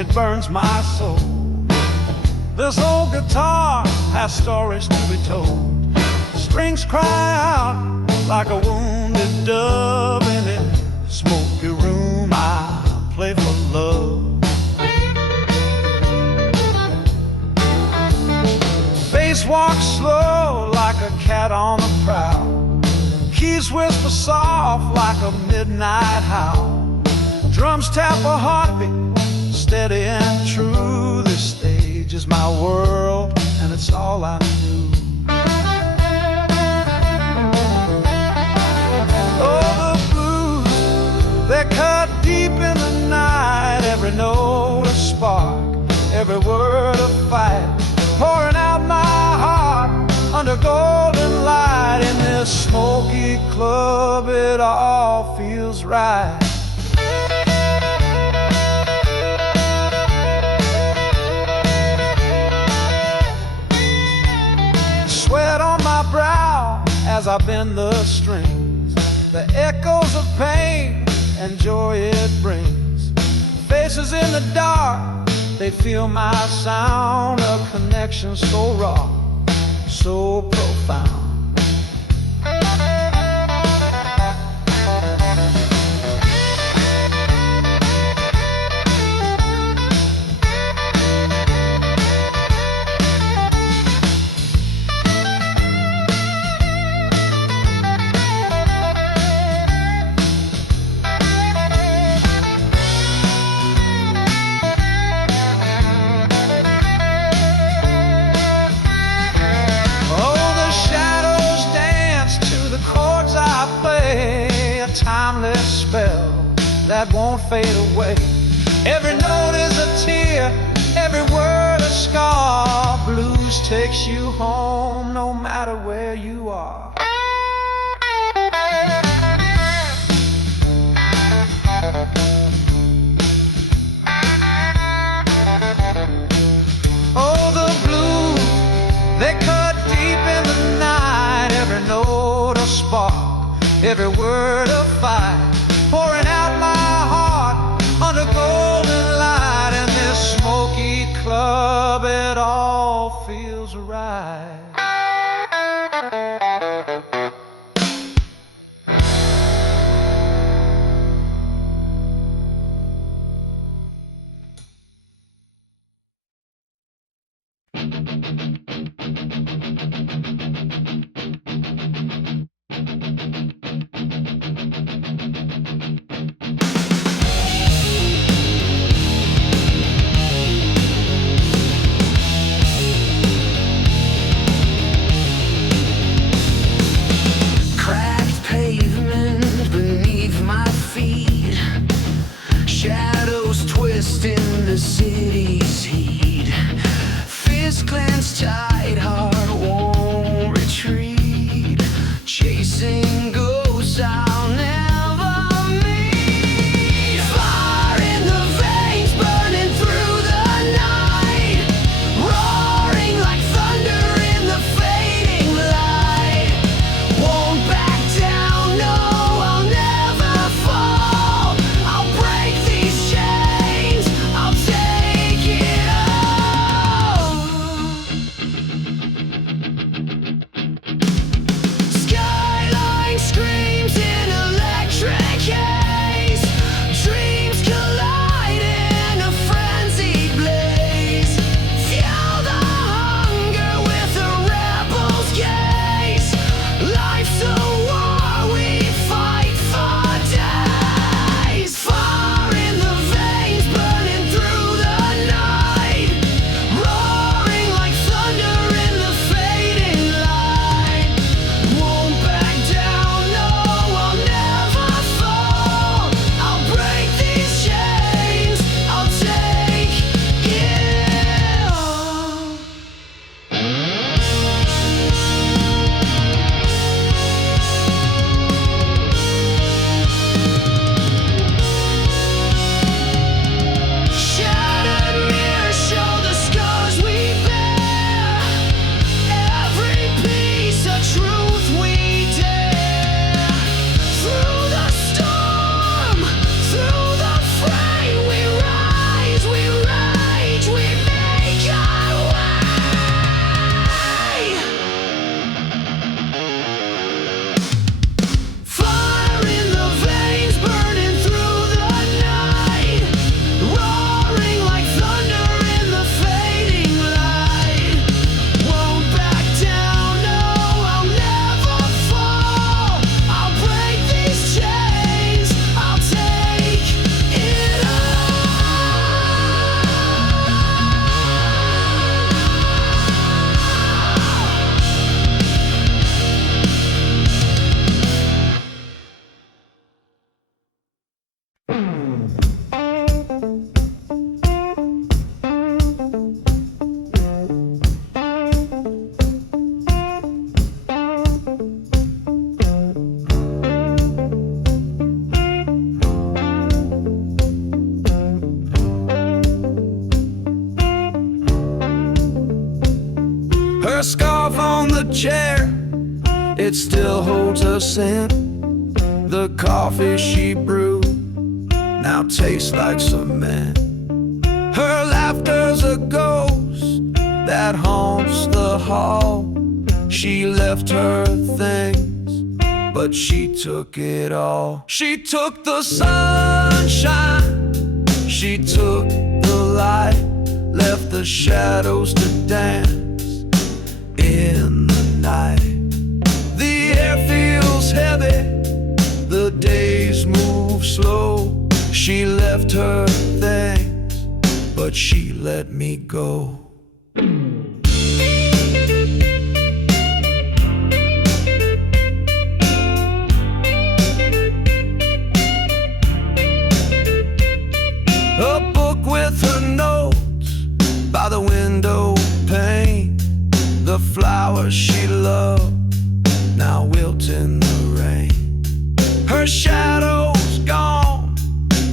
it burns my soul. This old guitar has stories to be told. Strings cry out like a wounded dove. In a smoky room I play for love. Bass walks slow like a cat on the prowl. Keys whisper soft like a midnight howl. Drums tap a heartbeat, steady and true. This stage is my world, and it's all I knew. Oh, the blues, they cut deep in the night. Every note a spark, every word a fight. Pouring out my heart under golden light. In this smoky club, it all feels right. Sweat on my brow as I bend the strings. The echoes of pain and joy it brings. Faces in the dark, they feel my sound. A connection so raw, so profound. Timeless spell that won't fade away. Every note is a tear, every word a scar. Blues takes you home no matter where you are. Oh, the blues, they cut deep in the night. Every note a spark, every word a fight. Pouring out my heart under golden light. In this smoky club, it all feels right. In the city's heat, fist clenched tight, heart won't retreat. Chasing ghosts I'll never meet. Fire in the veins, burning through the night. Roaring like thunder in the fading light. Won't back down, no, I'll never fall. I'll break these chains, I'll take Her scarf on the chair, it still holds her scent. The coffee she brewed now tastes like cement. Her laughter's a ghost that haunts the hall. She left her things, but she took it all. She took the sunshine, she took the light, left the shadows to dance in the night. The air feels heavy, the days move slow. She left her things, but she let me go. A book with her notes by the window pane. The flowers she loved now wilt in the rain. Her shadow's gone,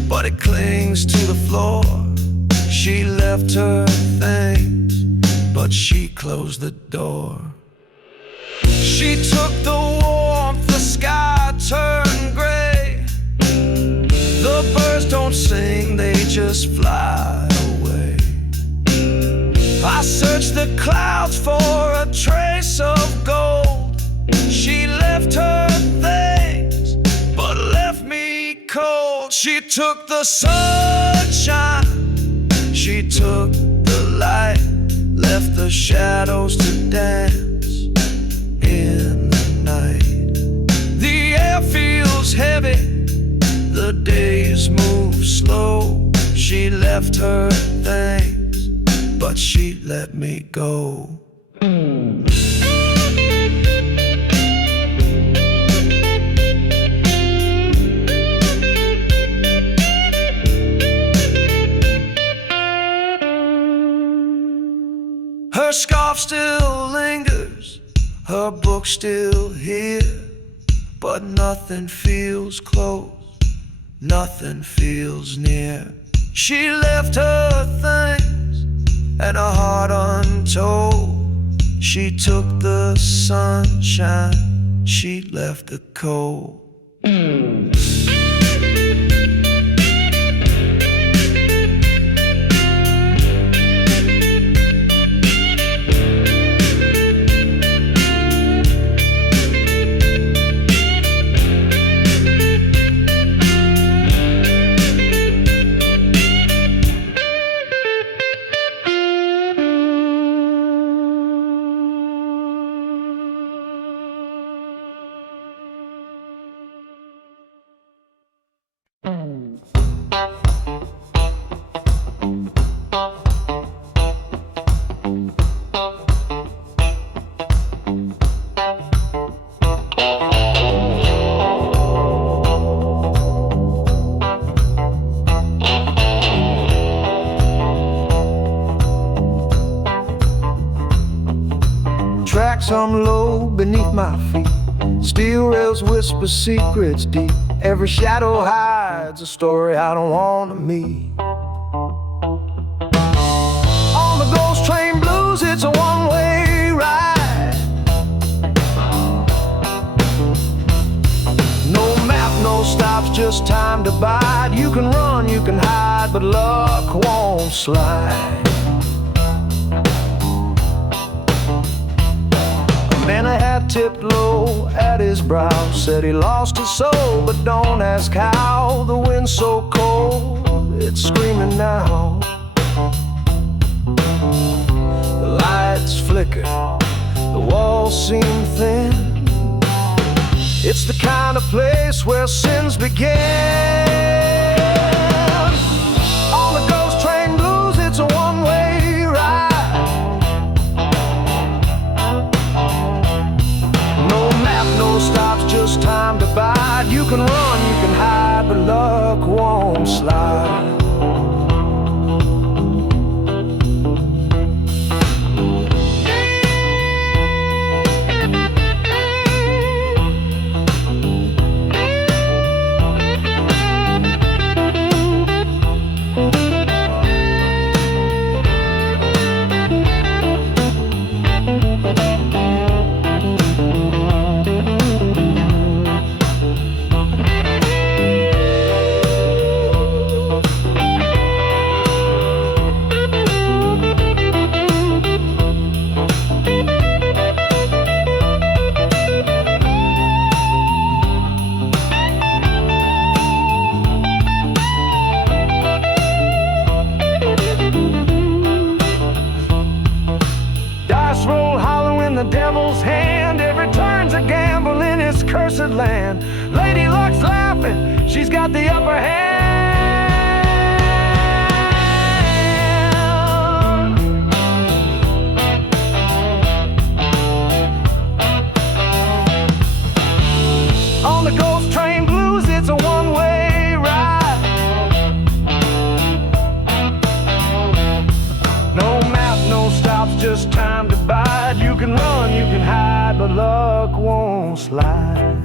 but it clings to the floor. She left her things, but she closed the door. She took the warmth, the sky turned gray. The birds don't sing, they just fly away. I searched the clouds for a trace of gold. She left her things, but left me cold. She took the sunshine, she took the light, left the shadows to dance in the night. The air feels heavy, the days move slow. She left her things, but she let me go. Her scarf still lingers, her book still here, but nothing feels close, nothing feels near. She left her things and a heart untold. She took the sunshine, she left the cold. Tracks hum low beneath my feet, steel rails whisper secrets deep. Every shadow hides a story I don't want to meet. On the Ghost Train Blues, it's a one-way ride. No map, no stops, just time to bide. You can run, you can hide, but luck won't slide. Man, a hat tipped low at his brow, said he lost his soul, but don't ask how. The wind's so cold, it's screaming now. The lights flicker, the walls seem thin. It's the kind of place where sins begin. On the Ghost Train Blues, it's a one-way ride. No stops, just time to bide. You can run, you can hide, but luck won't slide. land. Lady Luck's laughing, she's got the upper hand. On the Ghost Train Blues, it's a one-way ride. No map, no stops, just time to bide. You can run, you can hide, but luck won't slide.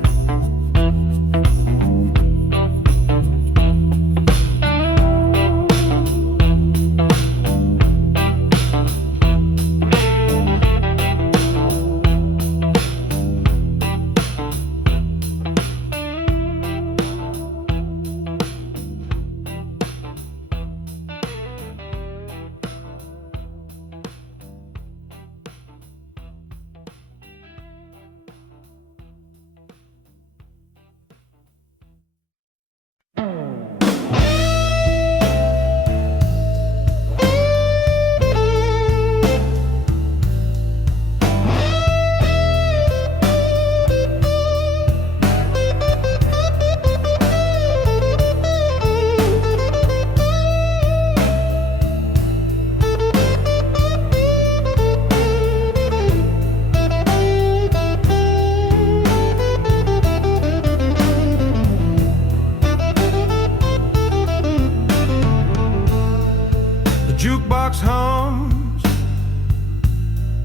Jukebox hums,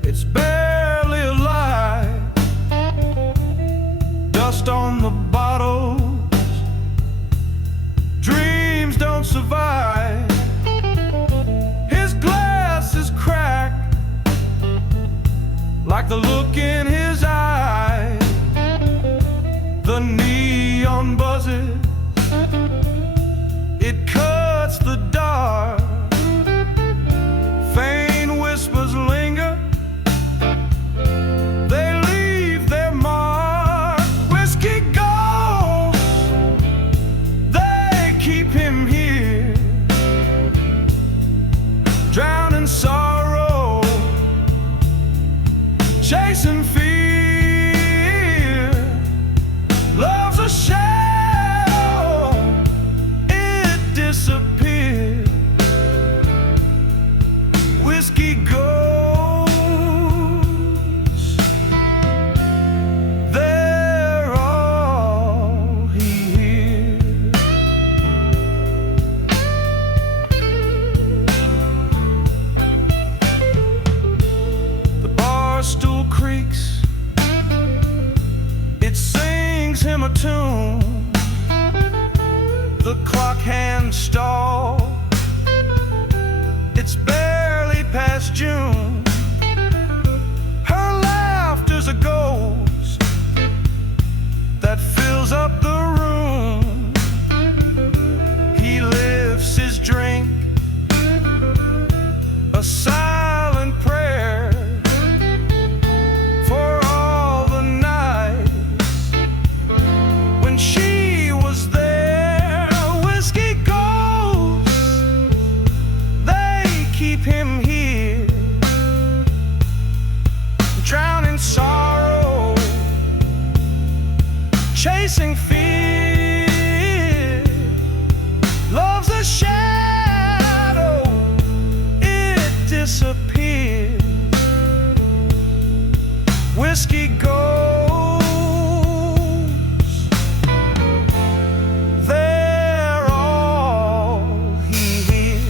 it's barely alive. Dust on the bottles, dreams don't survive. His glass is cracked, like the look in his eye. The neon buzzes, it cuts the dark. Faint whispers linger, they leave their mark. Whiskey ghosts, they keep him here, drowning sorrow, chasing fear. Love's a shadow, it disappears. Whiskey ghosts, they're all he hears. The bar stool creaks, it sings him a tune. The clock hand stalls, it's barely past June. Her laughter's a ghost that fills up the room. He lifts his drink, a silent prayer for all the nights when she was there. Whiskey ghosts, they keep him here, drowning sorrow, chasing fear. Love's a shadow, it disappears. Whiskey ghosts, they're all he hears.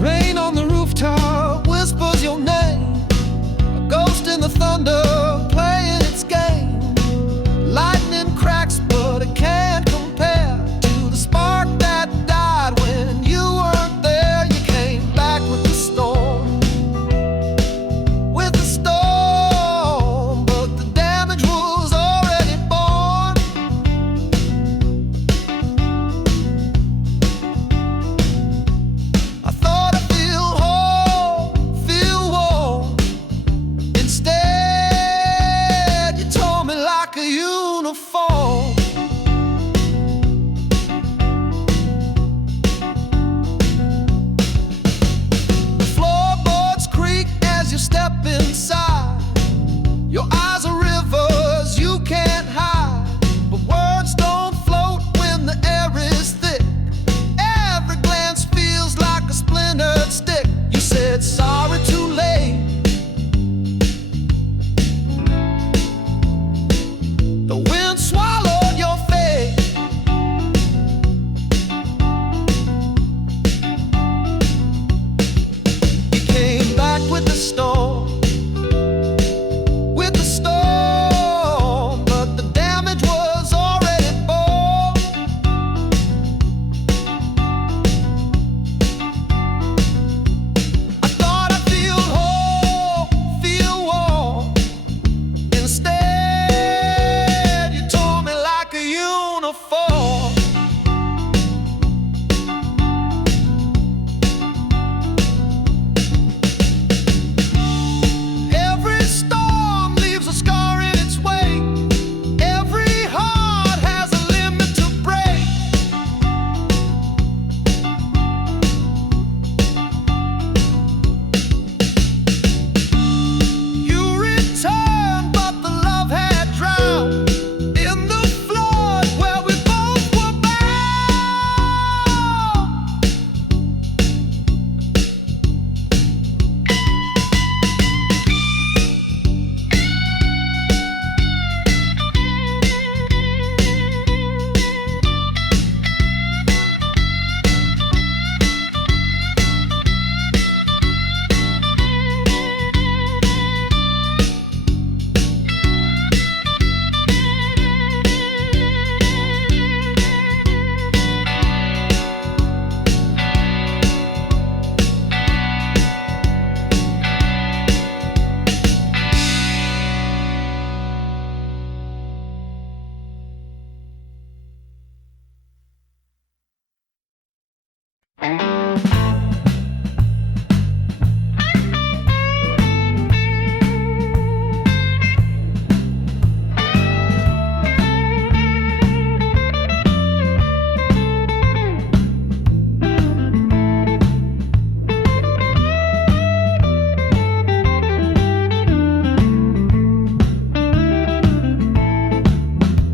Rain on the rooftop whispers your name, a ghost in the thunder playing its game. Lightning cracks, but it can't compare to the spark that died when you weren't there. You came back with the storm, but the damage was already born. I thought I'd feel whole, feel warm. Instead, you tore me like a uniform. The floorboards creak as you step inside. Your eyes are rivers you can't hide, but words don't float when the air is thick. Every glance feels like a splintered stick. You said sorry too late. The wind swallowed your face. You came back with the storm, but the damage was already born. I thought I'd feel whole, feel warm. Instead, you tore me like a uniform. Every storm leaves a scar in its wake. Every heart has a limit to break. You returned, but the love had drowned in the flood where we both were bound.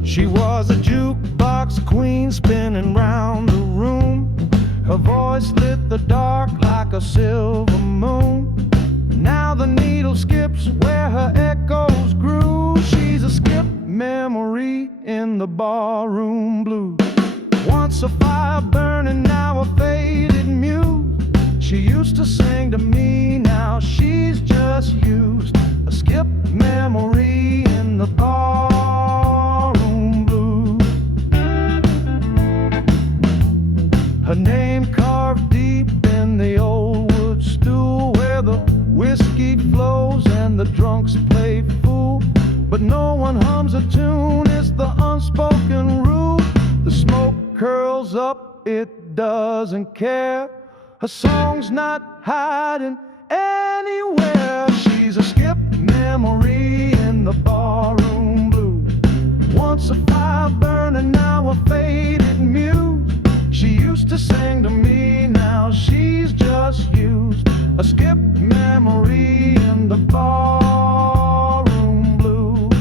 She was a jukebox queen spinning round the room. Her voice lit the dark like a silver moon. Now the needle skips where her echoes grew. She's a skip memory in the barroom blues. Once a fire burning, now a faded muse. She used to sing to me, now she's just used. A skip memory in the barroom blues. Her name carved deep in the old wood stool, where the whiskey flows and the drunks play fool. But no one hums a tune, it's the unspoken rule. The smoke curls up, it doesn't care. Her song's not hiding anywhere. She's a skip memory in the barroom blues. Once a fire burning, now a faded muse. She used to sing to me, now she's just used. A skip memory in the barroom blues.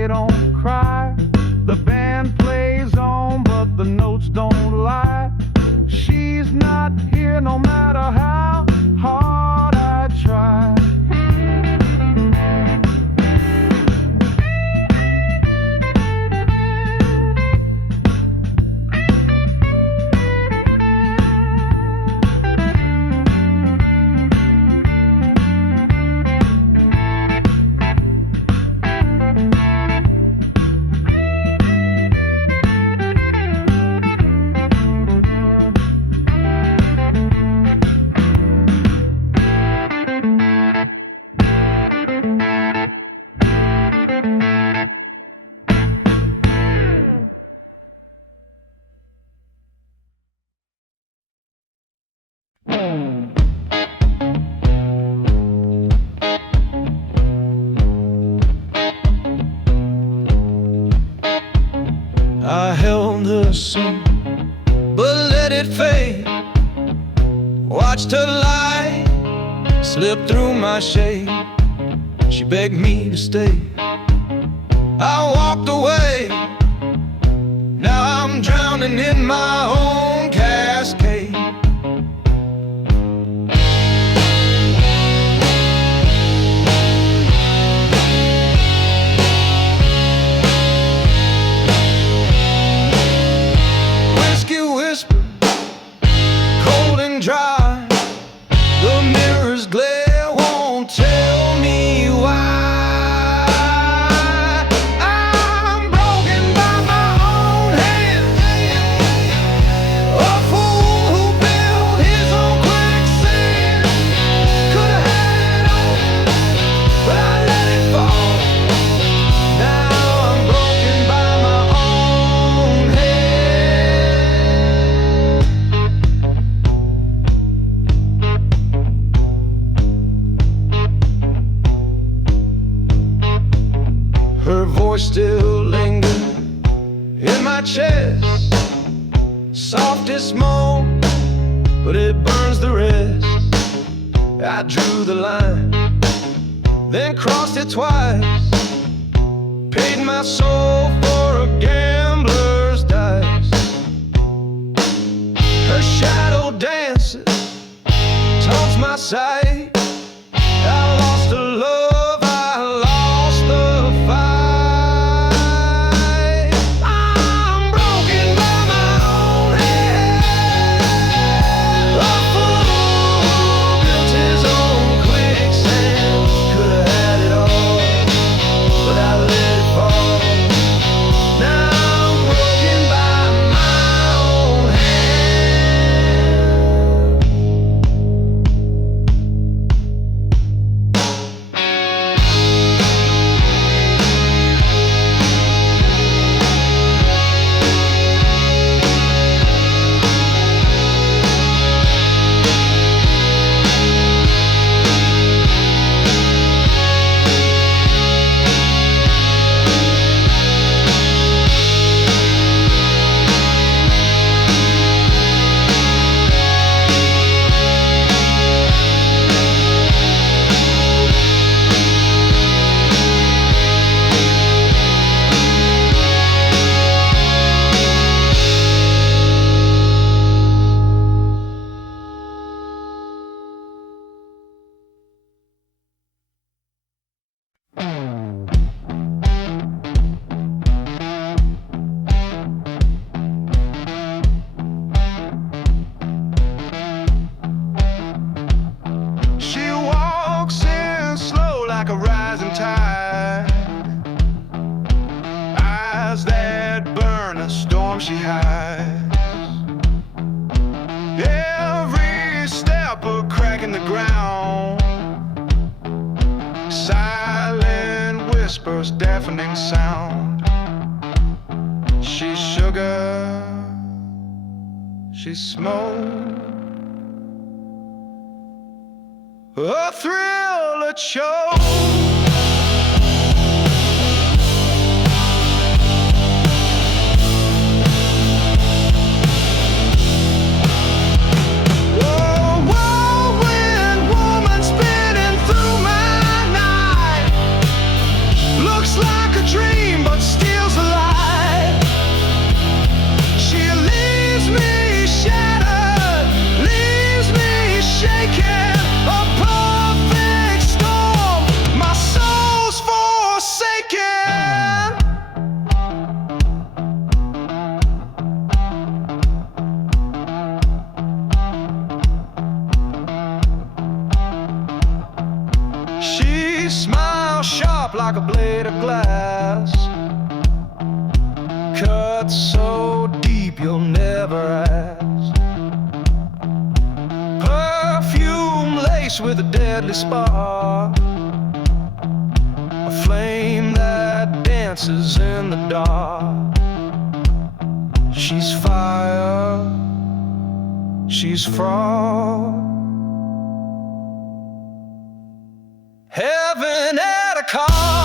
they don't cry. The band plays on, but the notes don't lie. She's not here no matter how hard I try. I held her soon, but let it fade. Watched her light slip through my shade. She begged me to stay. I walked away. Now I'm drowning in my own cascade. Dry, the mirror's glare won't tell me why. I'm broken by my own hand, a fool who built his own quicksand. Could've had it all, but I let it fall. Now I'm broken by my own hand. Her voice still lingers in my chest. Softest moan, but it burns the rest. I drew the line, then crossed it twice. Paid my soul for a gambler's dice. Her shadow dances, taunts my sight. I lost her love, I lost the fight. I'm broken by my own hand, a fool who built his own quicksand. Could've had it all, but I let it fall. Now I'm broken by my own hand. She walks in slow like a rising tide. Eyes that burn, a storm she hides. Every step a crack in the ground. Silent whispers, deafening sound. She's sugar, she's smoke, a thrill, a choke. Dream like a blade of glass, cut so deep you'll never ask. Perfume laced with a deadly spark, a flame that dances in the dark. She's fire, she's fraud, heaven at a call.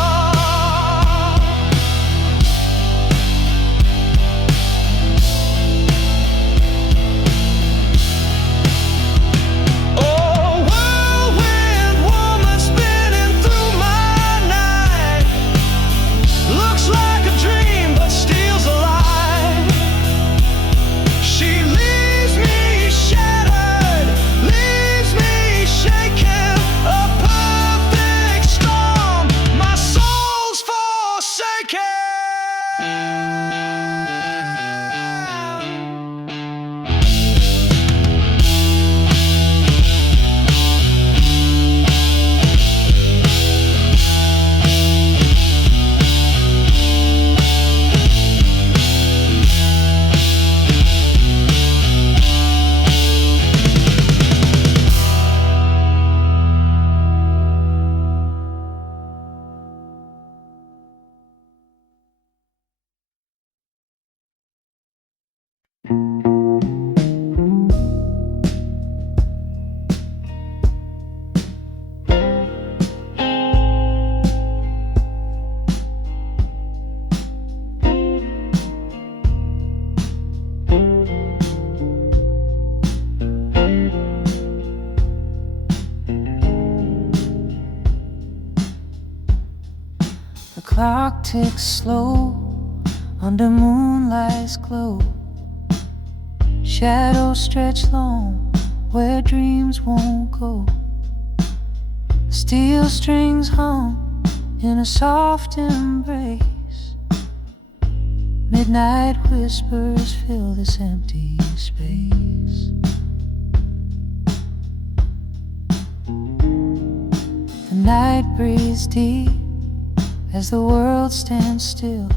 The clock ticks slow under moonlight's glow. Shadows stretch long where dreams won't go. Steel strings hum in a soft embrace. Midnight whispers fill this empty space. The night breathes deep as the world stands still.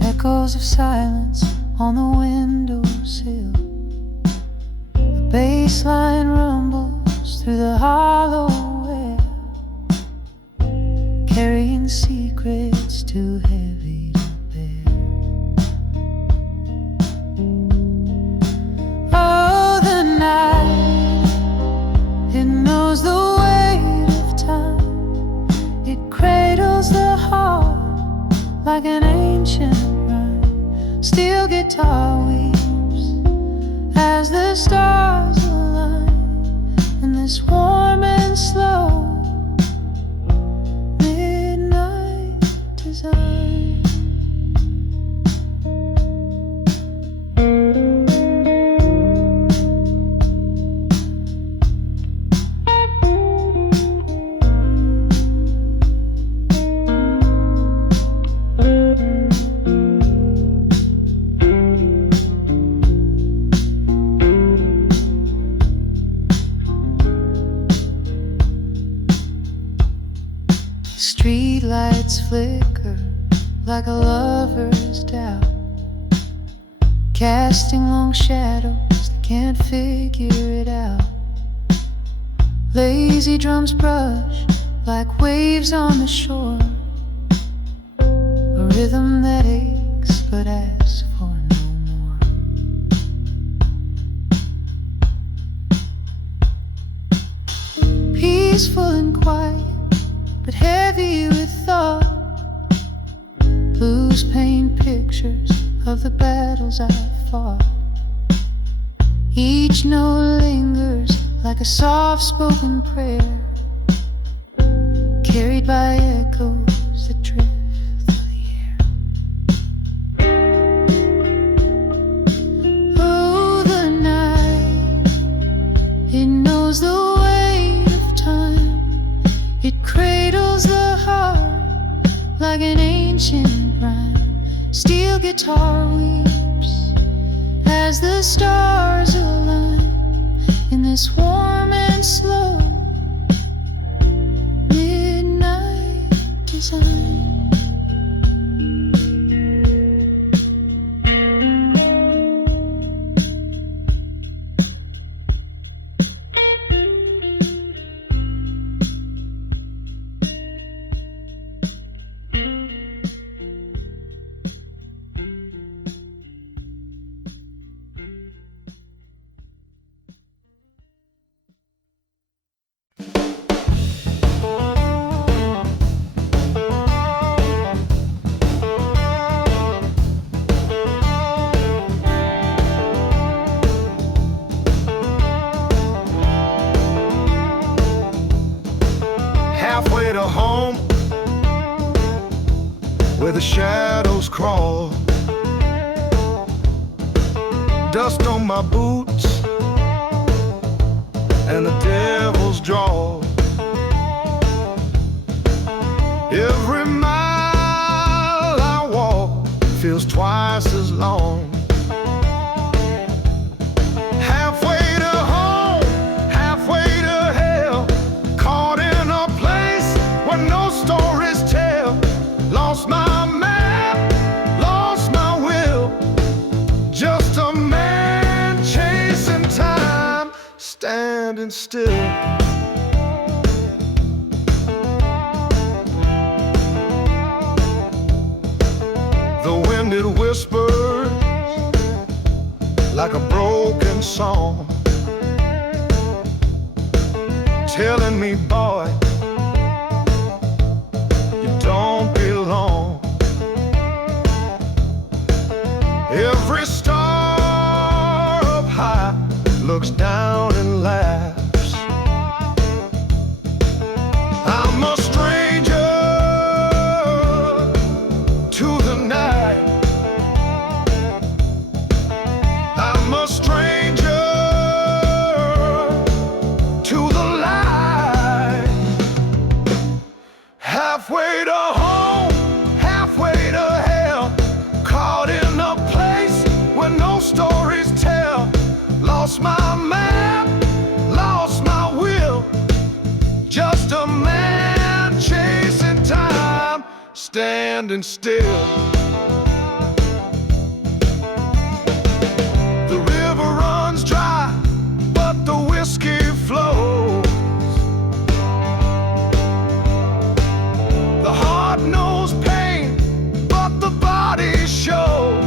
Echoes of silence on the windowsill. The bass line rumbles through the hollow air, carrying secrets too heavy to bear. Oh, the night, it knows the weight of time. It cradles the heart like an ancient rhyme. Steel guitar weeps as the stars align in this warm and slow midnight design. Street lights flicker like a lover's doubt, casting long shadows that can't figure it out. Lazy drums brush like waves on the shore, a rhythm that aches but asks for no more. Peaceful and quiet, but heavy with thought. Blues paint pictures of the battles I've fought. Each note lingers like a soft-spoken prayer, carried by echoes that drift through the air. Oh, the night, it knows the weight of time. It cradles the heart like an ancient rhyme. Steel guitar weeps as the stars align in this warm and slow midnight reason. Halfway to home, where the shadows crawl, dust on my boots and the devil's draw. Every mile I walk feels twice as long. Halfway to home, halfway to hell, caught in a place where no stories tell. Lost my map, lost my will, just a man chasing time, standing still. The wind it whispers like a broken song, telling me, boy, you don't belong. Every star up high looks down and laughs. I'm a stranger to the night. I'm a stranger to the light. Halfway to home, halfway to hell, caught in a place where no stories tell. Lost my map, lost my will, just a man chasing time, standing still. The river runs dry, but the whiskey flows. The heart knows pain, but the body shows.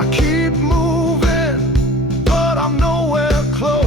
I keep moving, but I'm nowhere close.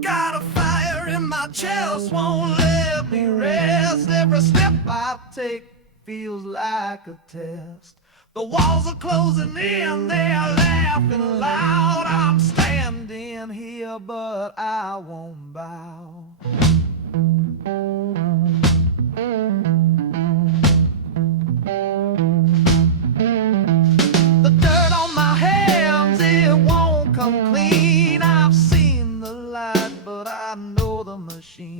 Got a fire in my chest, won't let me rest. Every step I take feels like a test. The walls are closing in, they're laughing loud. I'm standing here, but I won't bow. The dirt on my hands, it won't come clean. I've seen the know the machine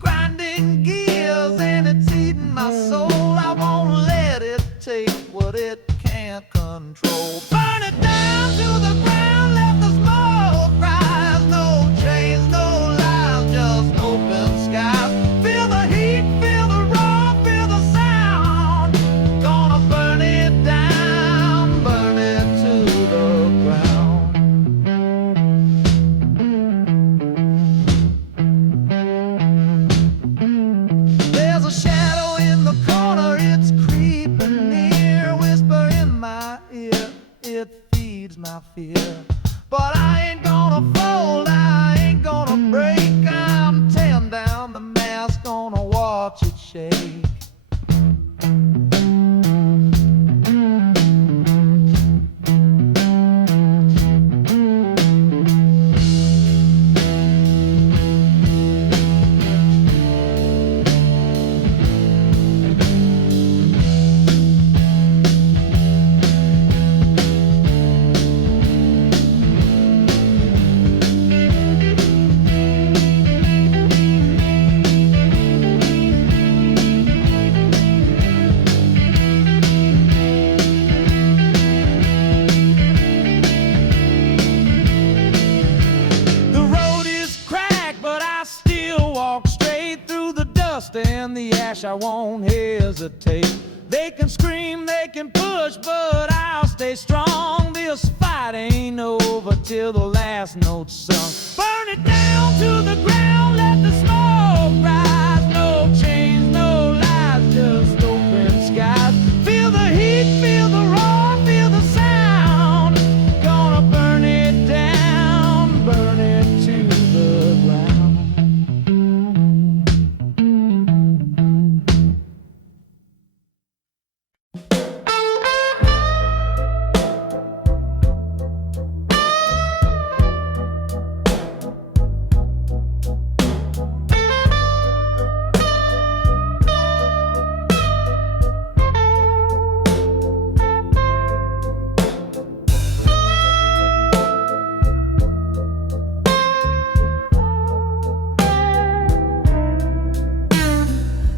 grinding gears and it's eating my soul. I won't let it take what it can't control. Burn it down to the ground, let the smoke rise. No chains, no lies, just open skies. Feel the heat, feel the roar, feel the sound. Gonna burn it down, burn it to the ground. There's a shadow in the corner, it's creeping near. Whisper in my ear, it feeds my fear. But I ain't gonna fold, I ain't gonna break. I'm tearing down the mask, gonna watch it shake. And the ash, I won't hesitate. They can scream, they can push, but I'll stay strong. This fight ain't over till the last note's sung. Burn it down to the ground, let the smoke rise. No chains, no lies, just open skies. Feel the heat, feel the roar, feel the sound. Gonna burn it down, burn it to the ground.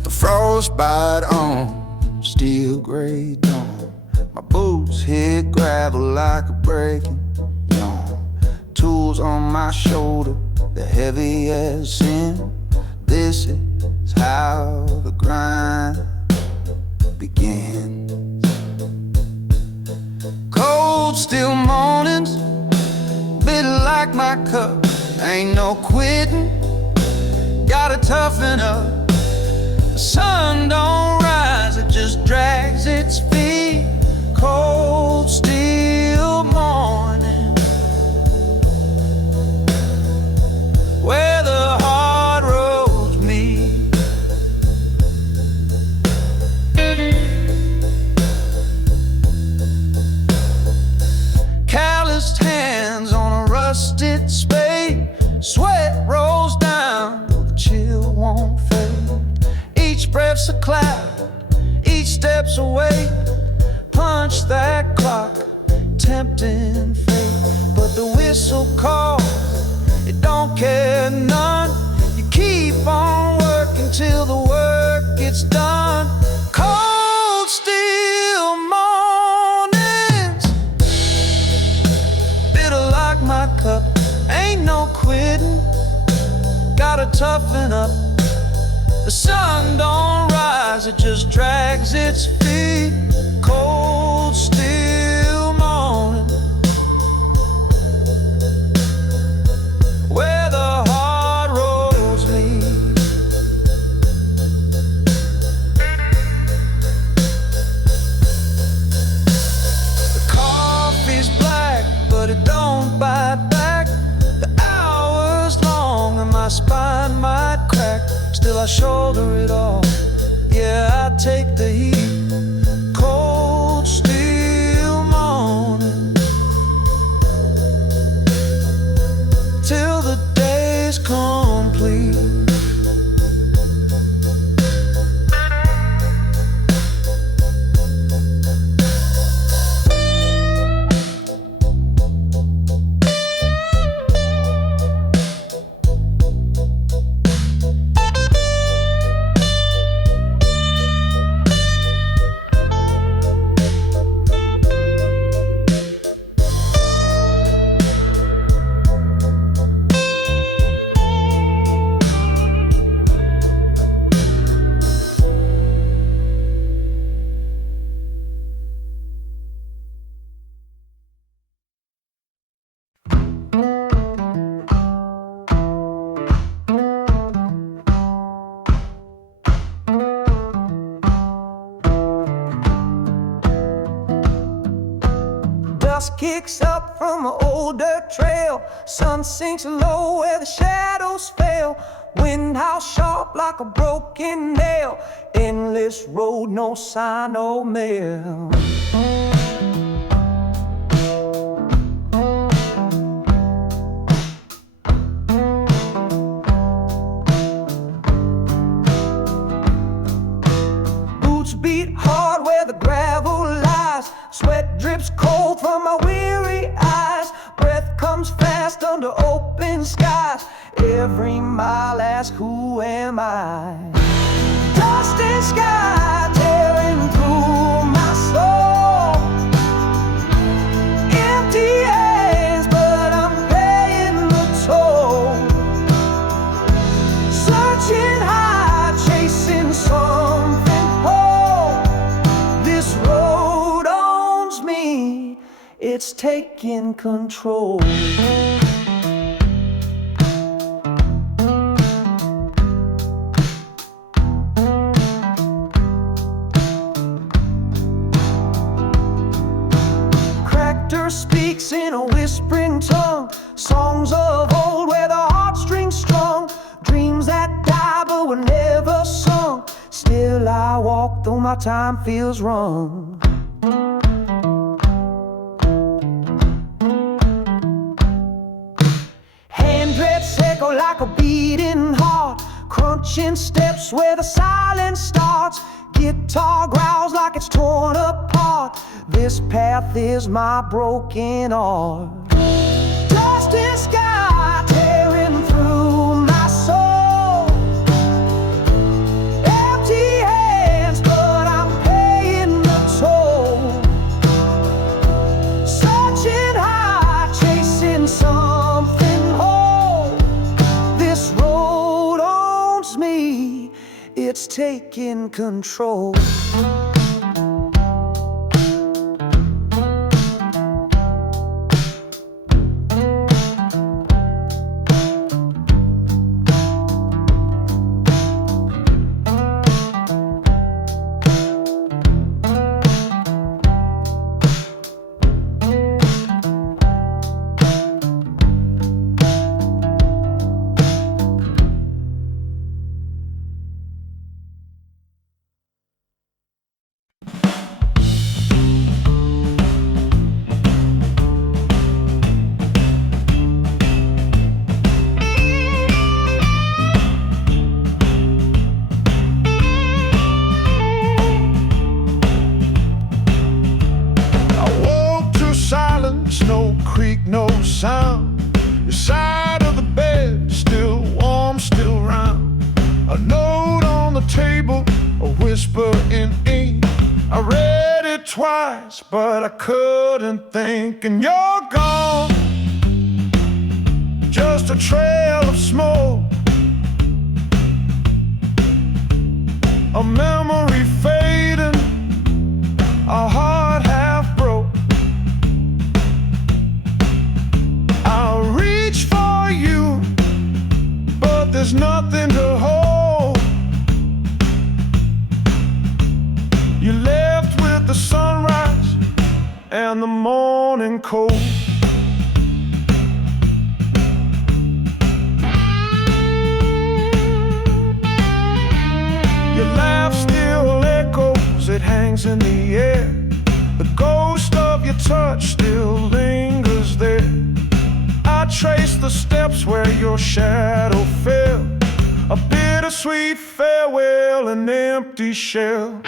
Frostbite on steel gray dawn. My boots hit gravel like a breaking yawn. Tools on my shoulder, they're heavy as sin. This is how the grind begins. Cold still mornings, bitter like my cup. Ain't no quitting, gotta toughen up. The sun don't rise, it just drags its feet. Cold, still morning, where the hard roads meet. Calloused hands on a rusted spade. Sweat rolls down, though the chill won't fade. Each breath's a cloud, each step's a weight. Punch that clock, tempting fate. But the whistle calls, it don't care none. You keep on working till the work gets done. Cold, still mornings, bitter like my cup. Ain't no quitting, gotta toughen up. The sun don't rise, it just drags its feet. Cold, still morning, where the hard roads lead. The coffee's black, but it don't bite back. The hour's long and my spine might crack. Still I shoulder it all, yeah, I take the heat. Cold, still morning, till the day's complete. Dust kicks up from an old dirt trail. Sun sinks low where the shadows fell. Wind howls sharp like a broken nail. Endless road, no sign, no mail. Boots beat hard where the gravel lies. Sweat drips cold from my weary eyes. Breath comes fast under open skies. Every mile asks, who am I? Dust and sky tearing through my soul. Empty hands, but I'm paying the toll. Searching high, chasing something whole. This road owns me, it's taking control. Speaks in a whispering tongue. Songs of old where the heartstrings strung. Dreams that die but were never sung. Still I walk though my time feels wrong. Handbreadths echo like a beating heart. Crunching steps where the silence starts. Guitar growls like it's torn apart. This path is my broken art. Dust and sky tearing through my soul. Empty hands, but I'm paying the toll. Searching high, chasing something whole. This road owns me, it's taking control. No creak, no sound. Your side of the bed, still warm, still round. A note on the table, a whisper in ink. I read it twice, but I couldn't think. And you're gone, just a trail of smoke. A memory fading, a heart half broke. I'll reach for you, but there's nothing to hold. You left with the sunrise and the morning cold. Your laugh still echoes, it hangs in the air. The ghost of your touch still lingers there. I trace the steps where your shadow fell. A bittersweet farewell, an empty shell.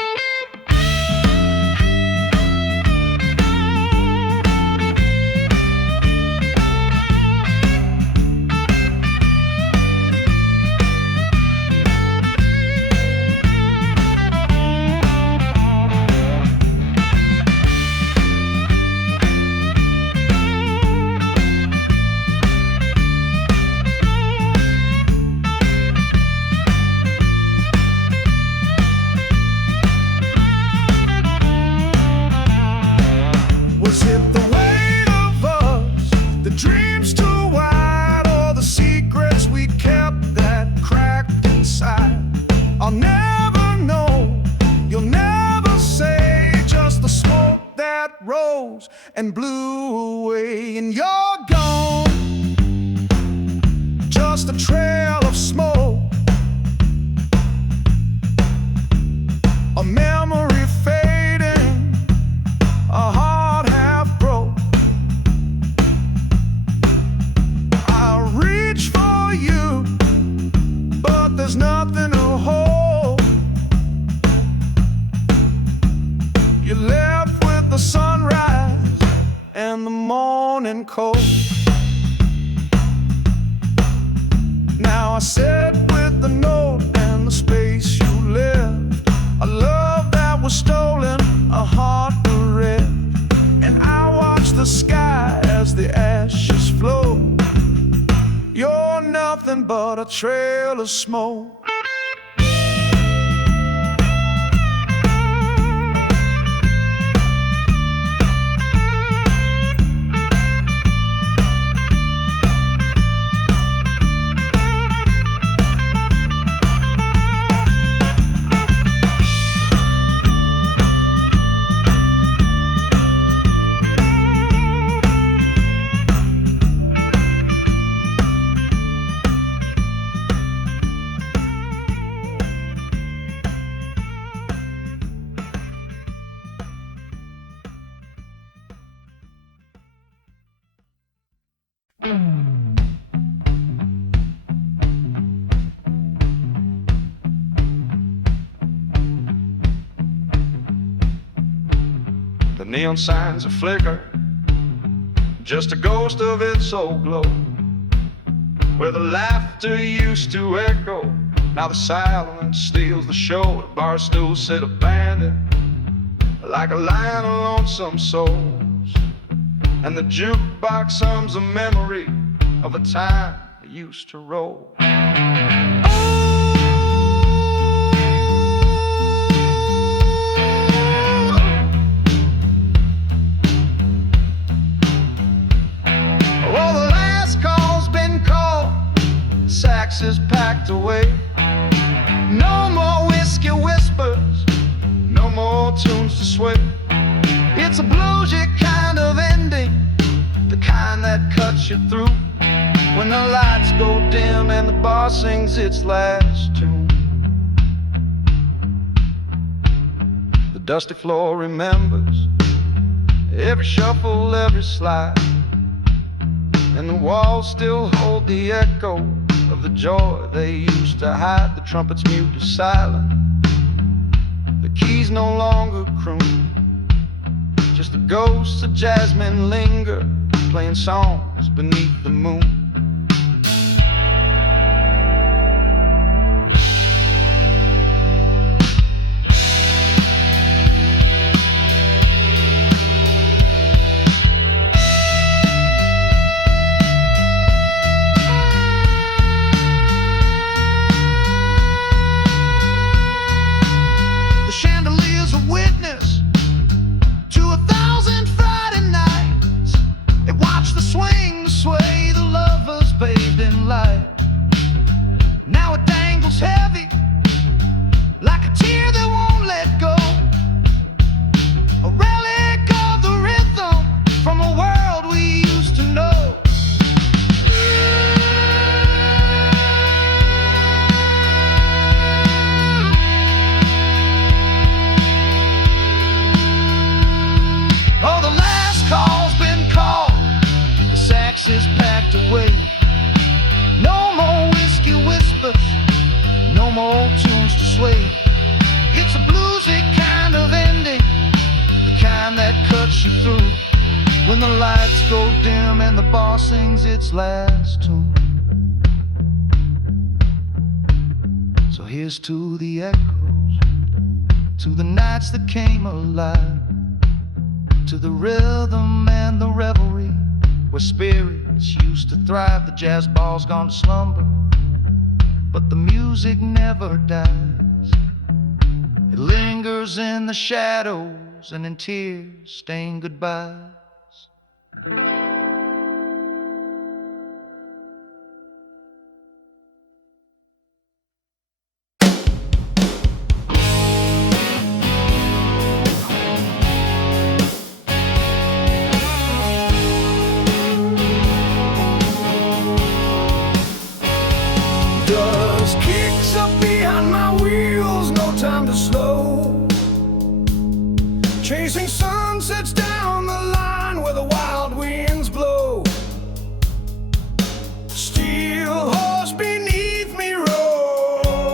there's nothing to hold. You're left with the sunrise and the morning cold. Now I sit with the note and the space you left, a love that was stolen, a heart bereft. And I watch the sky as the ashes flow. You're nothing but a trail of smoke. The neon signs are flicker, just a ghost of its old glow. Where the laughter used to echo, now the silence steals the show. At bar stools sit abandoned, like a line of lonesome souls. And the jukebox hums a memory of a time it used to roll. Sax is packed away. No more whiskey whispers, no more tunes to sway. It's a bluesy kind of ending, the kind that cuts you through. When the lights go dim and the bar sings its last tune. The dusty floor remembers every shuffle, every slide. And the walls still hold the echo of the joy they used to hide. The trumpet's mute to silent, the keys no longer croon. Just the ghosts of jazzmen linger, playing songs beneath the moon. Is packed away. No more whiskey whispers, no more tunes to sway. It's a bluesy kind of ending, the kind that cuts you through. When the lights go dim and the bar sings its last tune. So here's to the echoes, to the nights that came alive, to the rhythm and the revelry, where spirits used to thrive. The jazz ball's gone to slumber, but the music never dies. It lingers in the shadows and in tears stained goodbyes. Dust kicks up behind my wheels, no time to slow. Chasing sunsets down the line where the wild winds blow. Steel horse beneath me roars.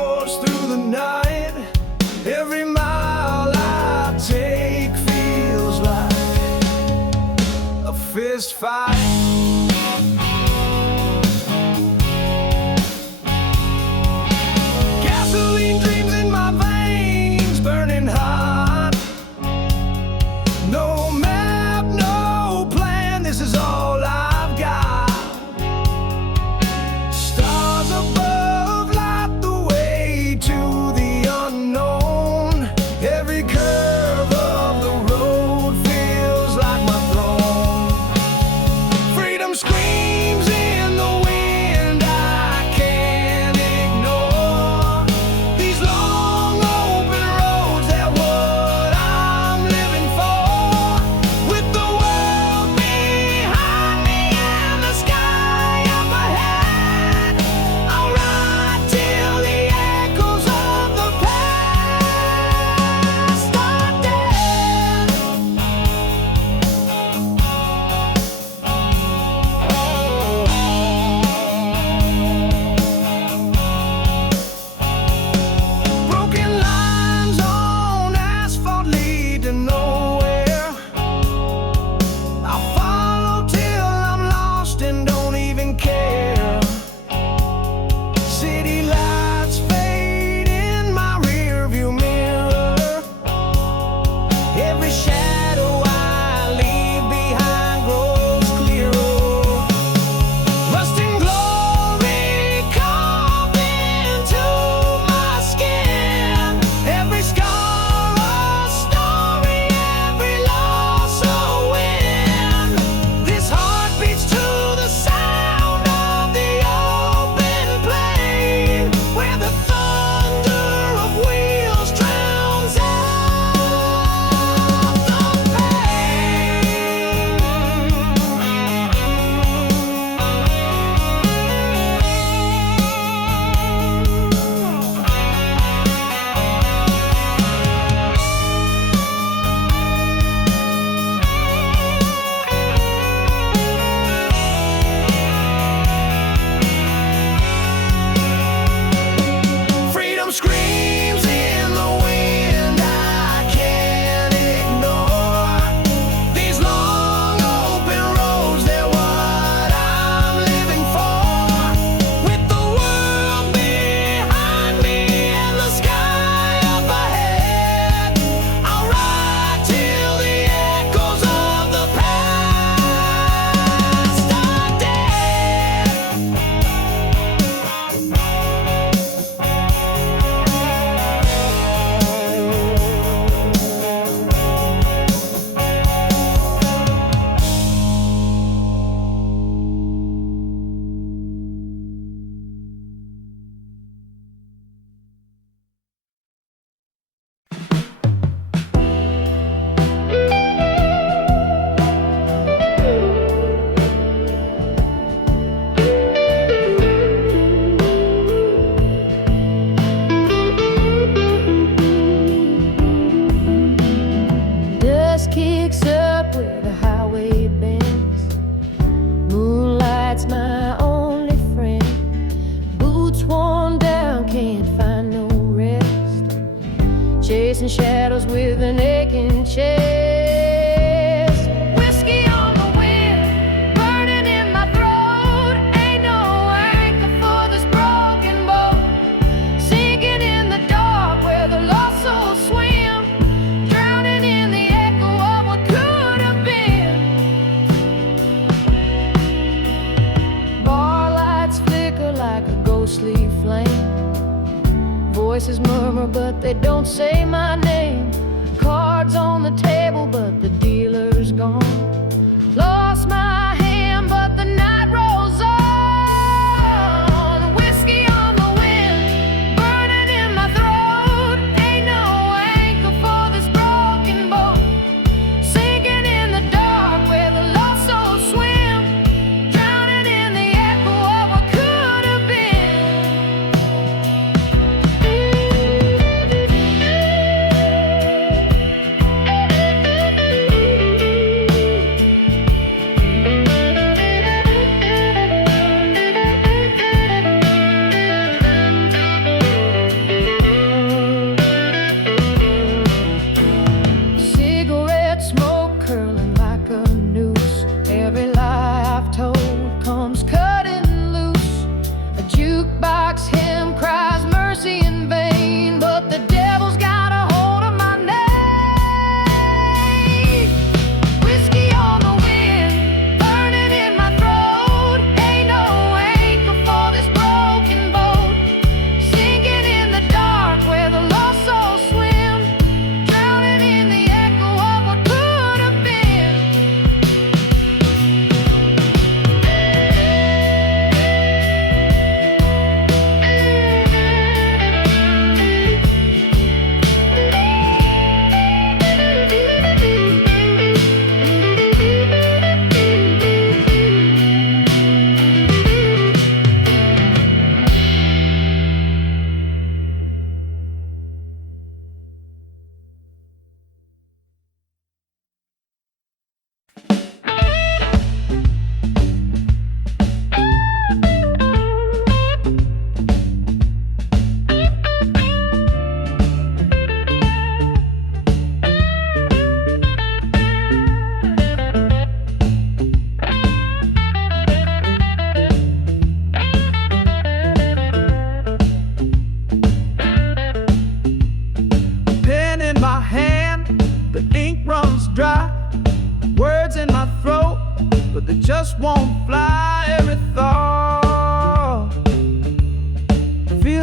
city lights fade in my rearview mirror. Every shadow I leave behind grows clearer. Lust and glory carved into my skin. Every scar a story, every loss a win. This heart beats to the sound of the open plain, where the thunder of wheels drowns out the pain. Freedom screams in the wind, I can't ignore. These long open roads, they're what I'm living for. With the world behind me and the sky up ahead, I'll ride till the echoes of the past are dead. Dust kicks up where the highway bends. Moonlight's my only friend. Boots worn down, can't find no rest. Chasing shadows with an aching chest. Whiskey on the wind, burning in my throat. Ain't no anchor for this broken boat. Sinking in the dark where the lost souls swim. Drowning in the echo of what could have been. Bar lights flicker like a ghostly flame. Voices murmur but they don't say my name. Cards on the table but the dealer's gone. Lost my hand but the night rolls on. Whiskey on the wind, burning in my throat. Ain't no anchor for this broken boat. Sinking in the dark where the lost souls swim. Drowning in the echo of what could have been. Cigarette smoke curling like a noose. Every lie I've told comes cutting loose. A jukebox hymn cries mercy in vain, but the devil's got a hold of my name. Whiskey on the wind, burning in my throat. Ain't no anchor for this broken boat. Sinking in the dark where the lost souls swim. Drowning in the echo of what could have been.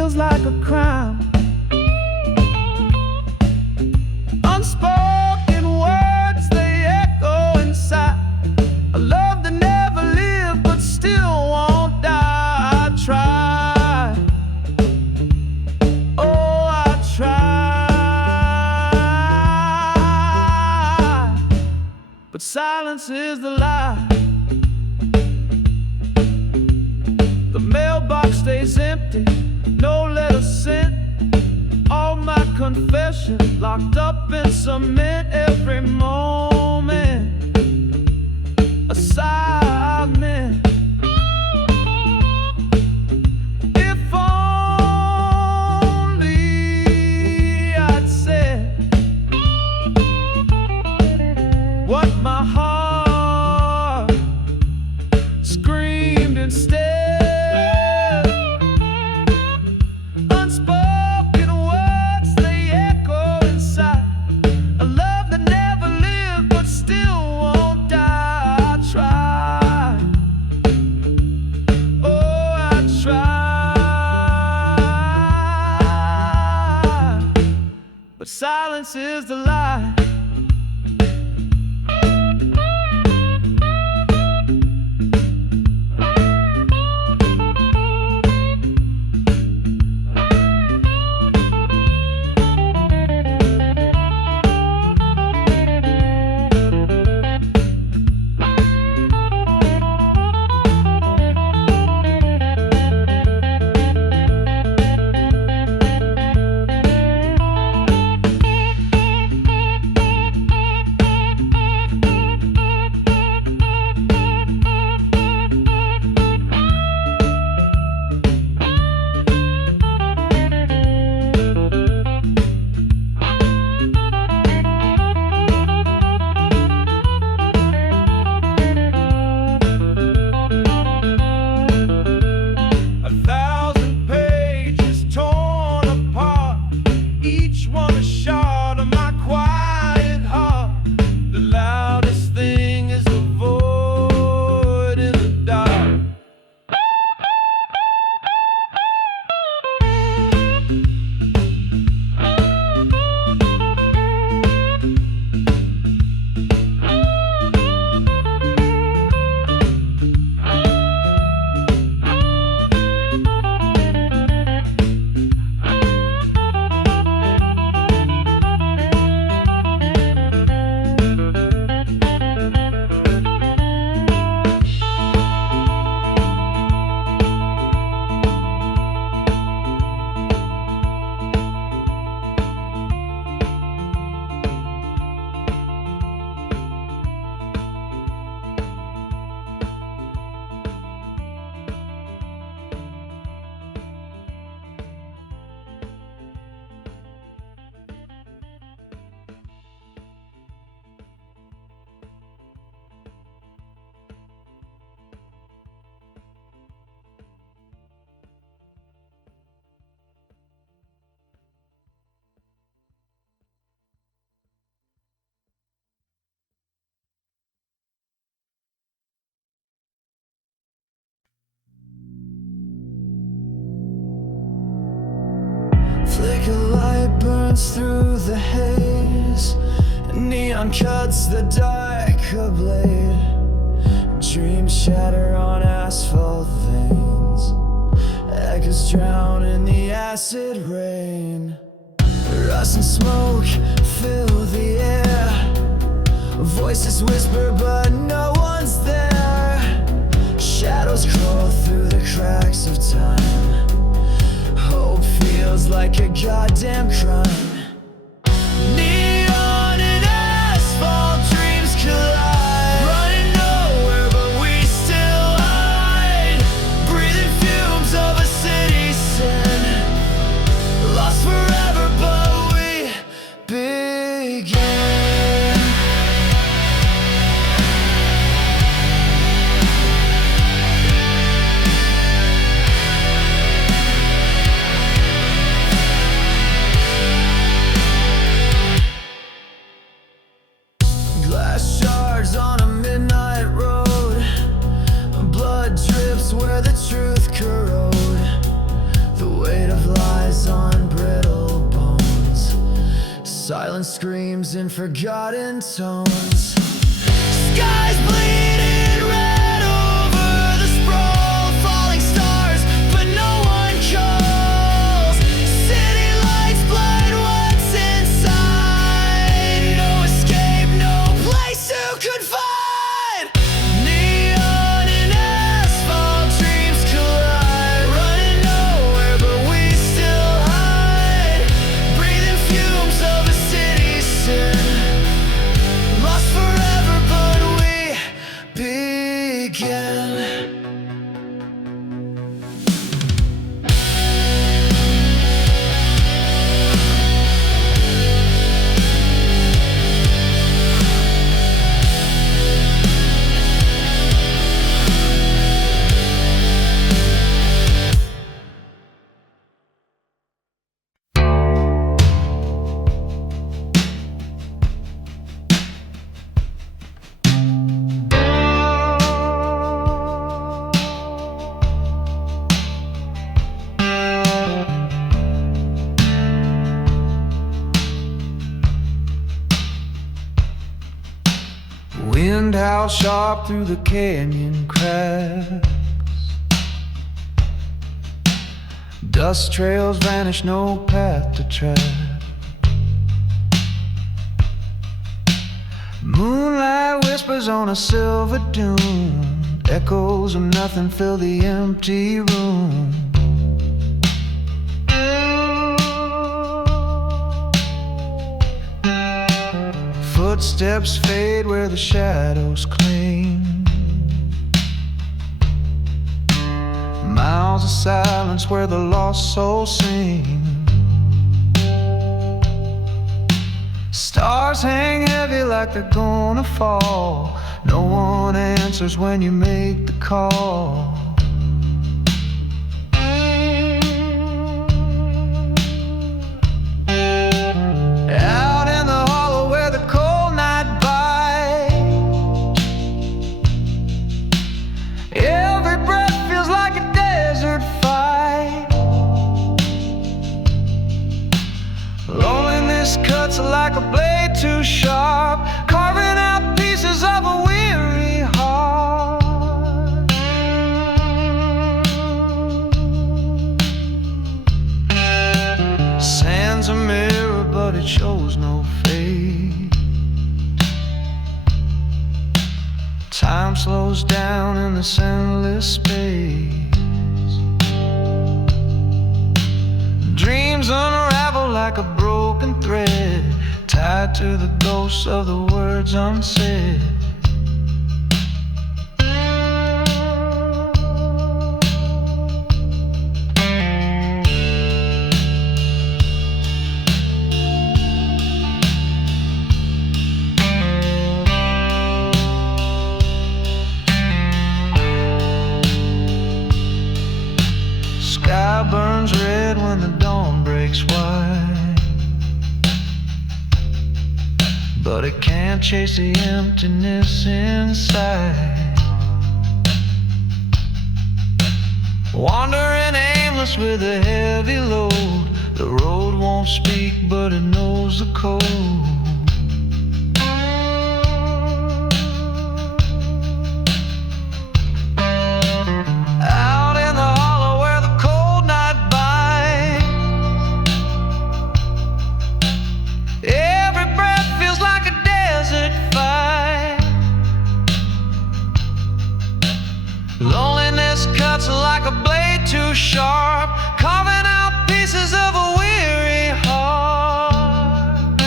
feels like a crime. Unspoken words, they echo inside. A love that never lived but still won't die. I try, oh I try, but silence is the lie. The mailbox stays empty, no letter sent. All my confessions locked up in cement. Every moment a sigh meant. If only I'd said what my heart screamed instead. Unspoken words, they echo inside. A love that never lived but still won't die. I try, oh I try, but silence is the lie. Flicker light burns through the haze. Neon cuts the dark blade. Dreams shatter on asphalt veins. Echoes drown in the acid rain. Rust and smoke fill the air. Voices whisper but no one's there. Shadows crawl through the cracks of time. Hope feels like a goddamn crime. Neon and asphalt dreams collide. Running nowhere but we still hide. Breathing fumes of a city sin. Lost forever but we begin. Silence screams in forgotten tones. Skies bleeding red over the sprawl. Falling stars, but no one calls. City lights blind what's inside. No escape, no place to confide. Neon and asphalt dreams collide. Running nowhere, but we still hide. Breathing fumes of a city sin. Lost forever, but we begin. Wind howls sharp through the canyon cracks. Dust trails vanish, no path to track. Moonlight whispers on a silver dune. Echoes of nothing fill the empty room. Footsteps fade where the shadows cling. Miles of silence where the lost souls sing. Stars hang heavy like they're gonna fall. No one answers when you make the call. Out in the hollow where the cold night bites, every breath feels like a desert fight. Loneliness cuts like a blade too sharp, carving out pieces of a weary heart. Sand's a mirror, but it shows no face. Time slows down in this endless space. Dreams unravel like a broken thread, tied to the ghosts of the words unsaid. Sky burns red when the dawn breaks white, but it can't chase the emptiness inside. Wandering aimless with a heavy load, the road won't speak but it knows the code. Out in the hollow where the cold night bites, every breath feels like a desert fight. Loneliness cuts like a blade too sharp, carving out pieces of a weary heart.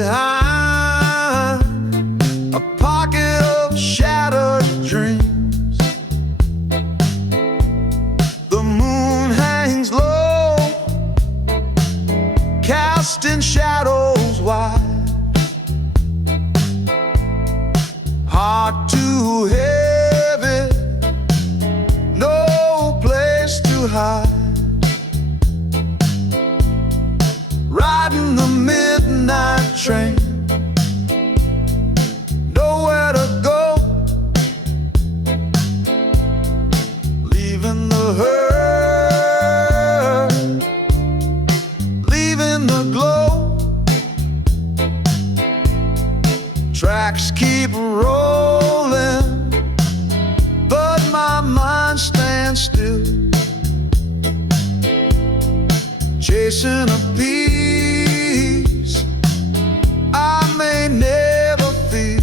behind a pocket of shattered dreams. The moon hangs low, casting shadows wide. Heart too heavy, no place to hide. Riding the midnight train, nowhere to go, leaving the hurt, leaving the glow. Tracks keep rolling, but my mind stands still, chasing a peace I may never feel.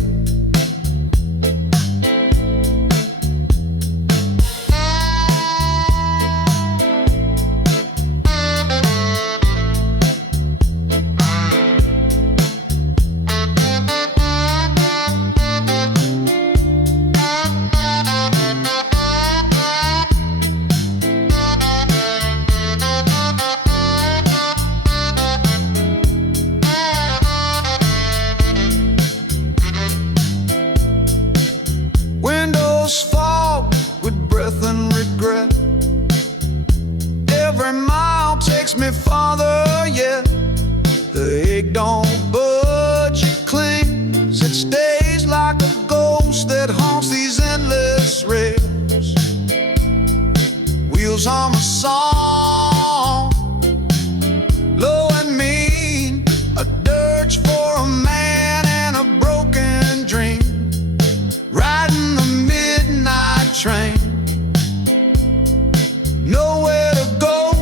Windows fog with breath and regret. Every mile takes me farther yet. The ache don't budge, it clings, it stays like a ghost that haunts these endless rails. Wheels on a song, low and mean, a dirge for a man and a broken dream. Riding the midnight train, nowhere to go,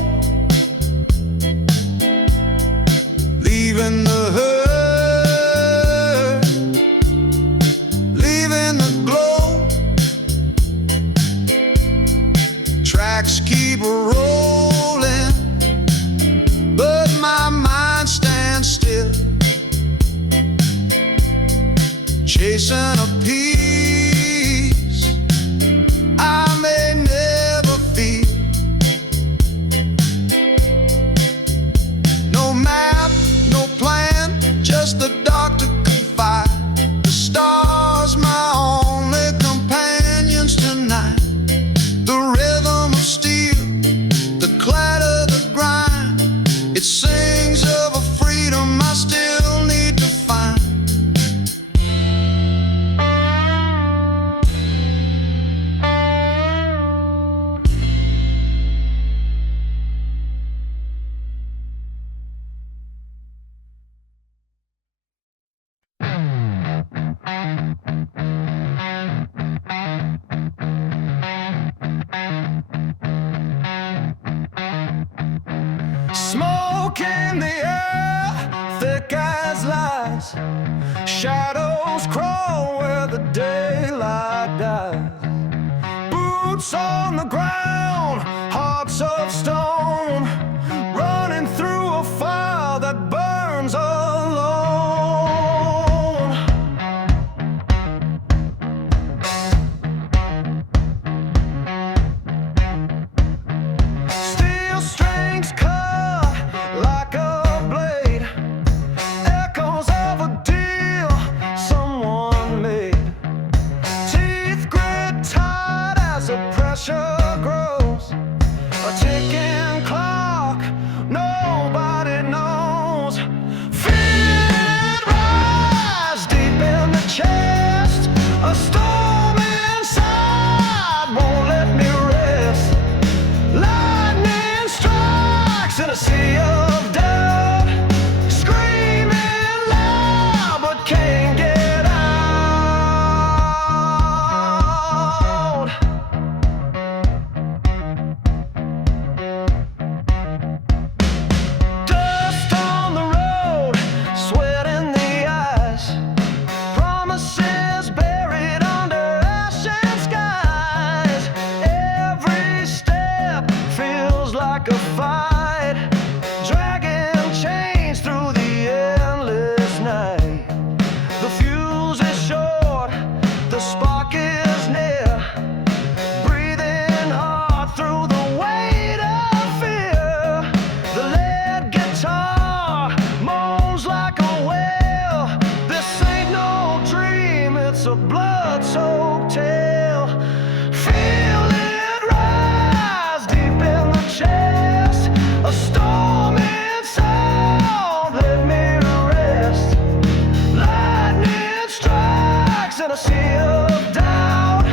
leaving the hurt, leaving the glow. Tracks keep rolling, but my mind stands still, chasing a peace I may never feel. No map, no plan, just the dark to confide. The stars, my only companions tonight. The rhythm of steel, the clatter, the grind. It sings of a freedom I still need to find. Smoke in the air, thick as lies. Shadows crawl where the daylight dies. Boots on the ground, hearts of stone, running through a fire that burns alone. Steel strings cut like a blade, echoes of a deal someone made. Teeth grit tight as the pressure grows, a ticking clock a blood-soaked tale. Feel it rise deep in the chest, a storming sound, let me rest. Lightning strikes in a sea of doubt,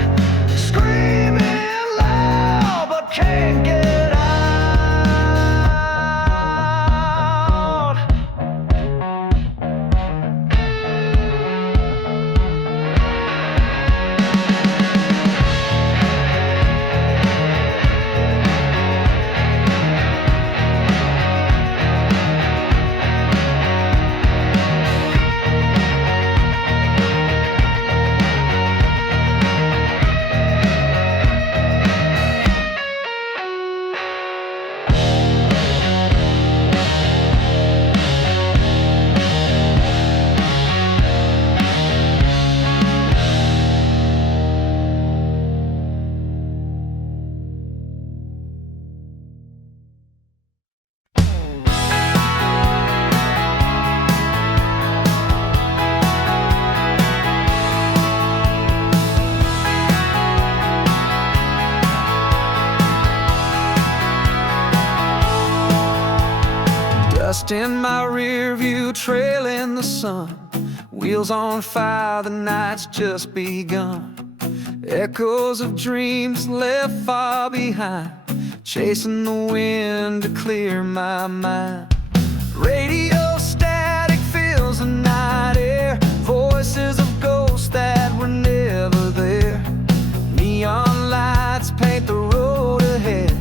screaming loud but can't get out. Dust in my rear view, trailing the sun. Wheels on fire, the night's just begun. Echoes of dreams left far behind, chasing the wind to clear my mind. Radio static fills the night air, voices of ghosts that were never there. Neon lights paint the road ahead,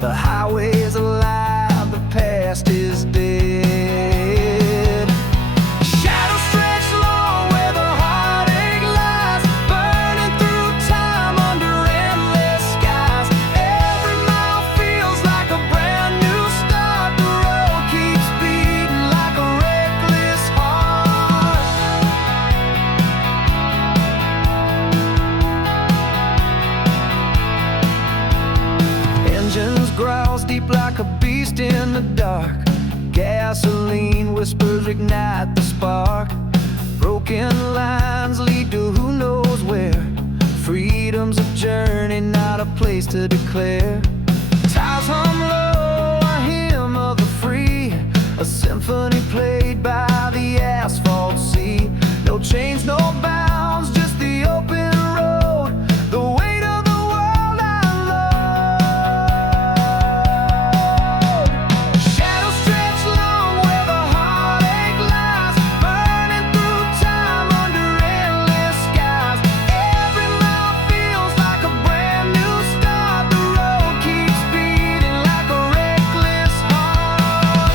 the highway's alive, the past is dead. Shadows stretch long where the heartache lies, burning through time under endless skies. Every mile feels like a brand new start, the road keeps beating like a reckless heart. Engines growls deep like a beast in the dark. Gasoline whispers ignite the spark. Broken lines lead to who knows where. Freedom's a journey, not a place to declare. Tires hum low, a hymn of the free, a symphony played by the asphalt sea. No chains, no bounds, just the open road, the weight of the world unload. Shadows stretch long where the heartache lies, burning through time under endless skies. Every mile feels like a brand new start, the road keeps beating like a reckless heart.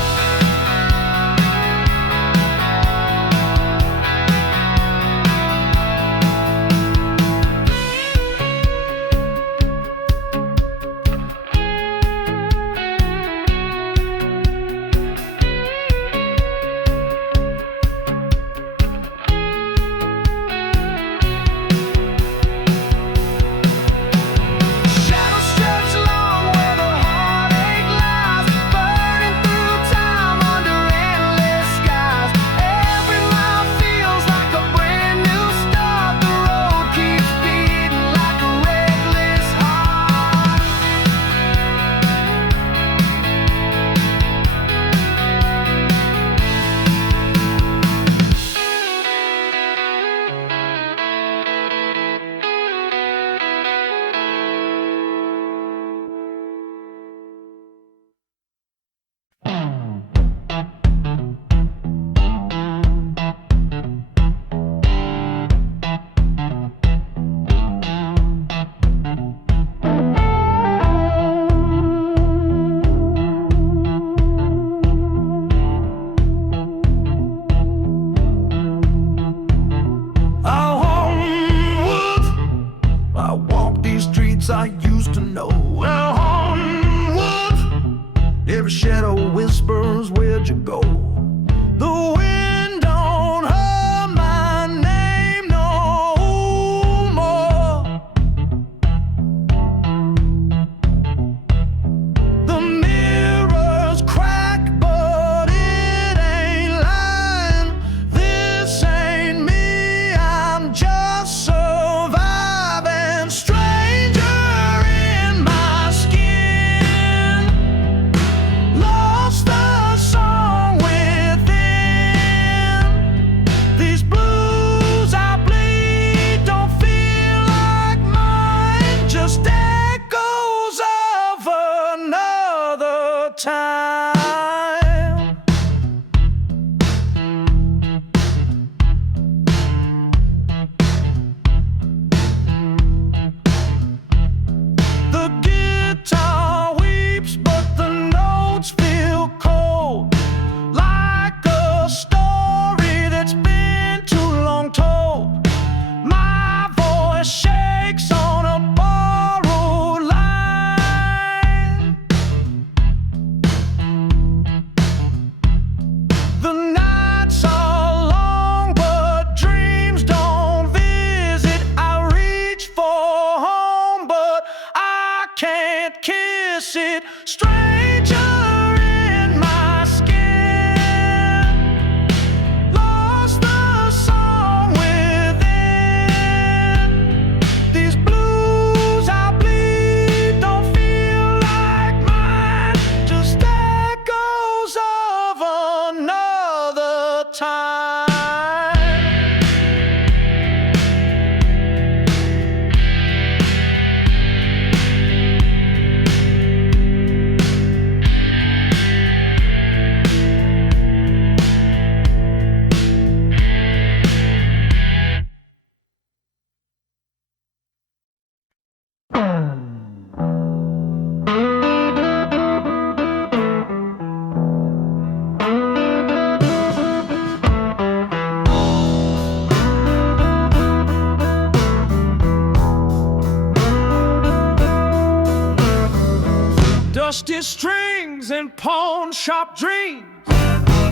rusty strings and pawn shop dreams.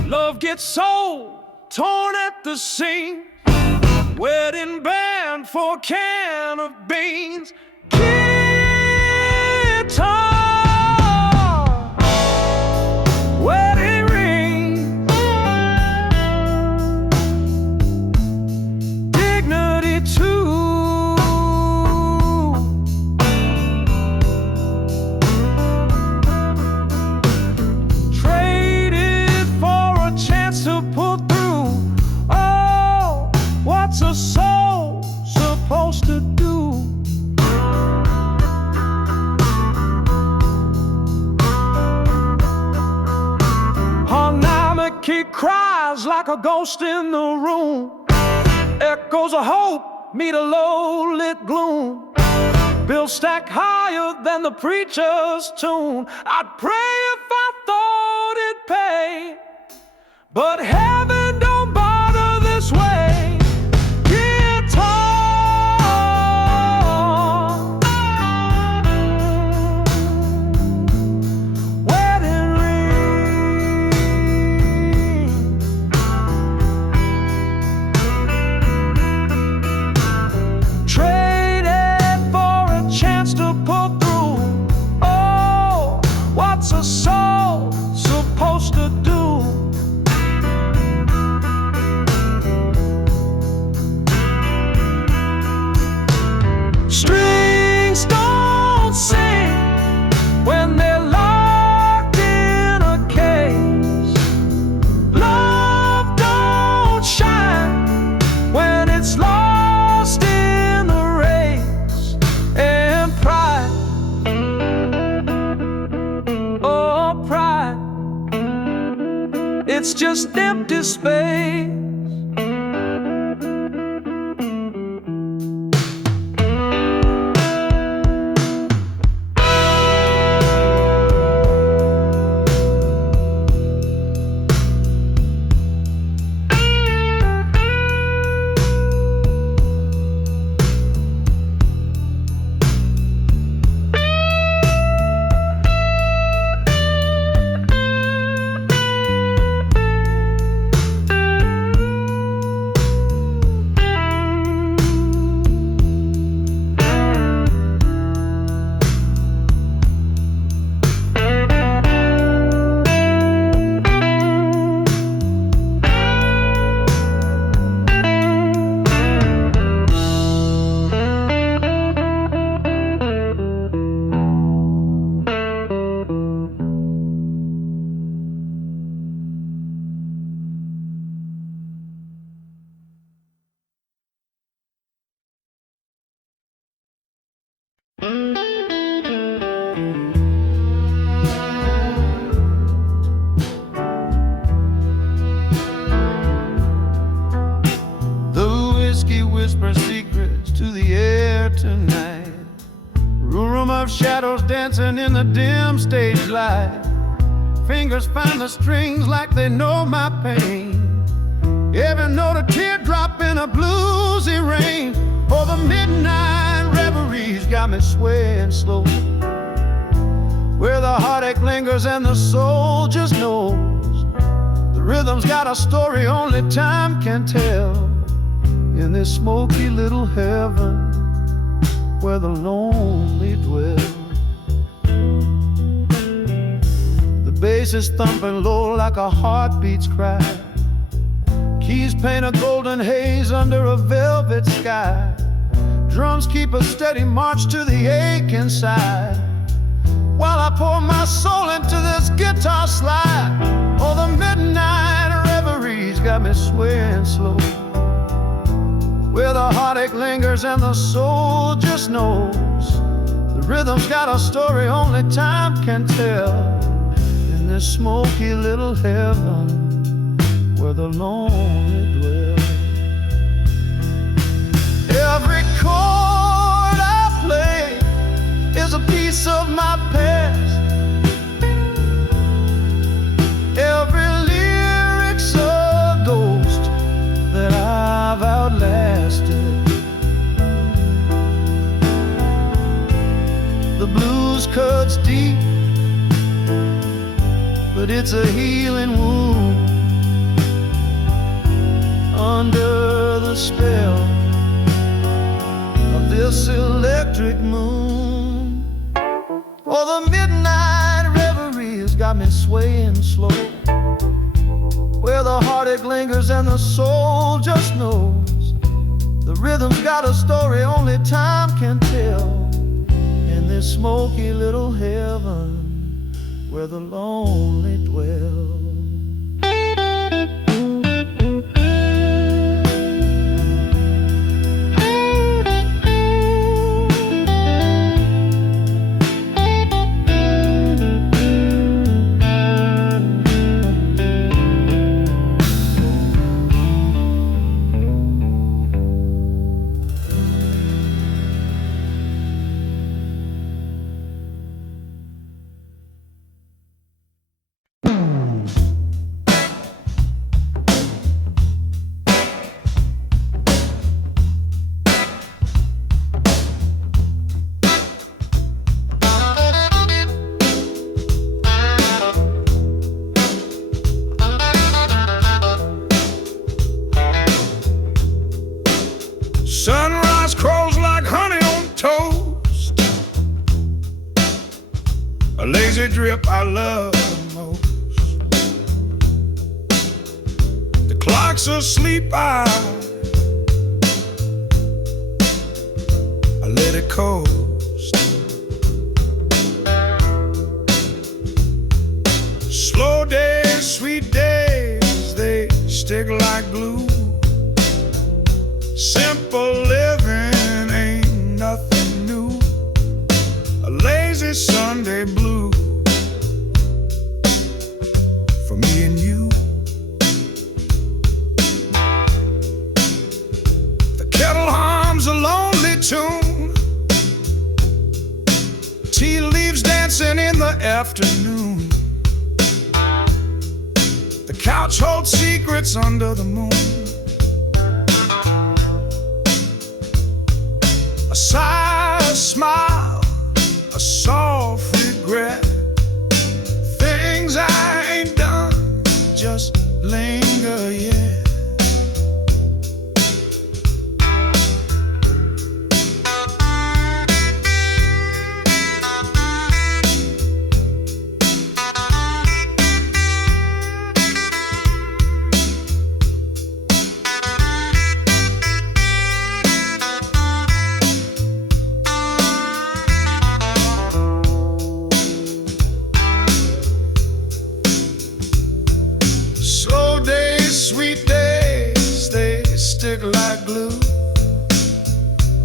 Love gets sold, torn at the seams. Wedding band for a can of beans. Guitar, wedding ring, dignity too. Traded for a chance to pull through. Oh, what's a soul supposed to do? He cries like a ghost in the room. Echoes of hope meet a low-lit gloom. Bills stack higher than the preacher's tune. I'd pray if I thought it'd pay, but heaven don't bother this way. Guitar, wedding ring, traded for a chance to pull through. Oh, what's a soul supposed to do? Strings don't sing when they're locked in a case. Love don't shine when it's lost in the race. And pride, oh pride, it's just empty space. The whiskey whispers secrets to the air tonight. Room of shadows dancing in the dim stage light. Fingers find the strings like they know my pain. Every note a teardrop in a bluesy rain. Oh, the midnight reverie's got me swaying slow, where the heartache lingers and the soul just knows. The rhythm's got a story only time can tell. In this smoky little heaven where the lonely dwell. The bass is thumping low like a heartbeat's cry. Keys paint a golden haze under a velvet sky. Drums keep a steady march to the ache inside, while I pour my soul into this guitar slide. Oh, the midnight reverie's got me swaying slow, where the heartache lingers and the soul just knows. The rhythm's got a story only time can tell. In this smoky little heaven where the lonely dwell. Every chord I play is a piece of my past. Every lyric's a ghost that I've outlasted. The blues cuts deep but it's a healing wound under the spell of this electric moon. Oh, the midnight reverie has got me swaying slow, where the heartache lingers and the soul just knows the rhythm's got a story only time can tell. In this smoky little heaven where the lonely dwell. Sunrise crawls like honey on toast, a lazy drip I love the most. The clock's asleep, I let it coast. Slow days, sweet days, they stick like glue. Simple living ain't nothing new. A lazy Sunday blue for me and you. The kettle hums a lonely tune, tea leaves dancing in the afternoon. The couch holds secrets under the moon. A sigh, a smile, a soft regret. Things I ain't done just linger yet. Sweet days, they stick like glue.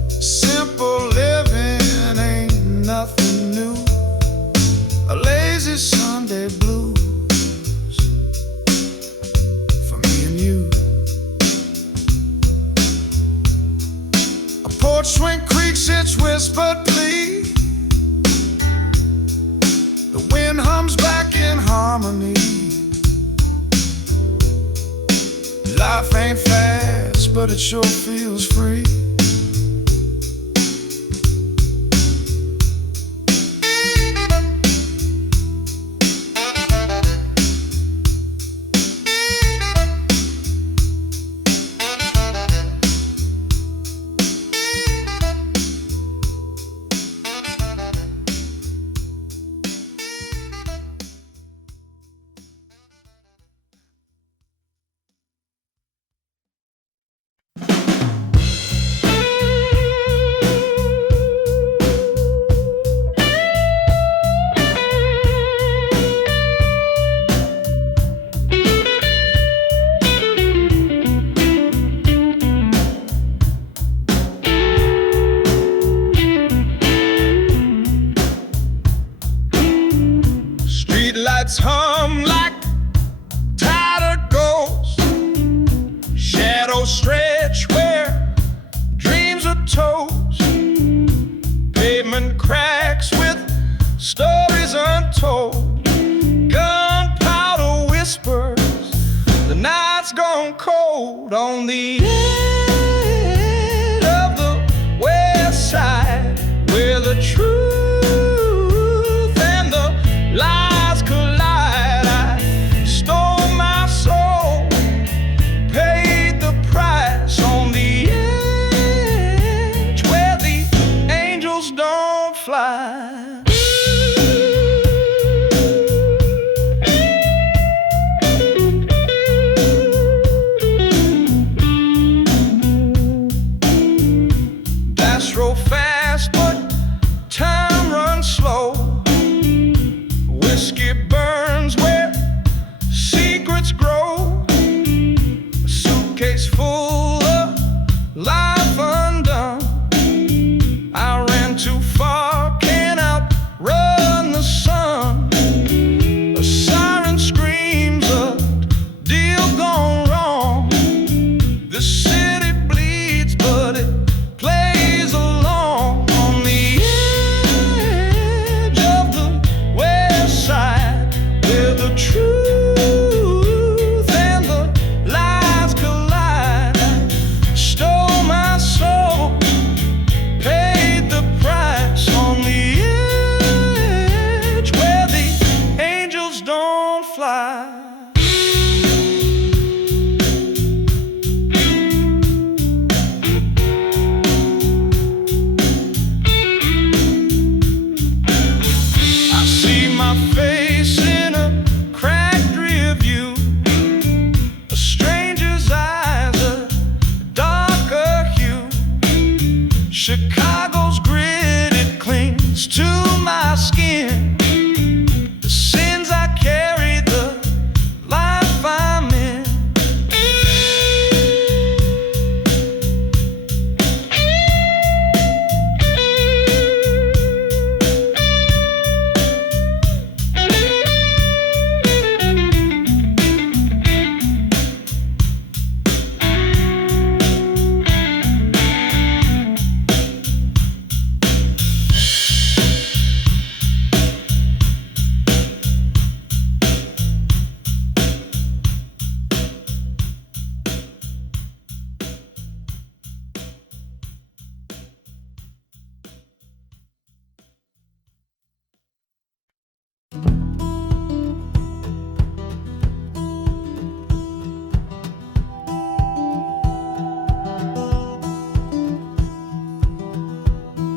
Simple living ain't nothing new. A lazy Sunday blues for me and you. A porch swing creaks its whispered plea. The wind hums back in harmony. Life ain't fast, but it sure feels free. Lights hum like tired ghosts. Shadows stretch where dreams are toast. Pavement cracks with stories untold. Gunpowder whispers, the night's gone cold on the edge of the west side, where the truth and the lies collide. I Chicago's grit, it clings to my skin. The sins I carry, the life I'm in.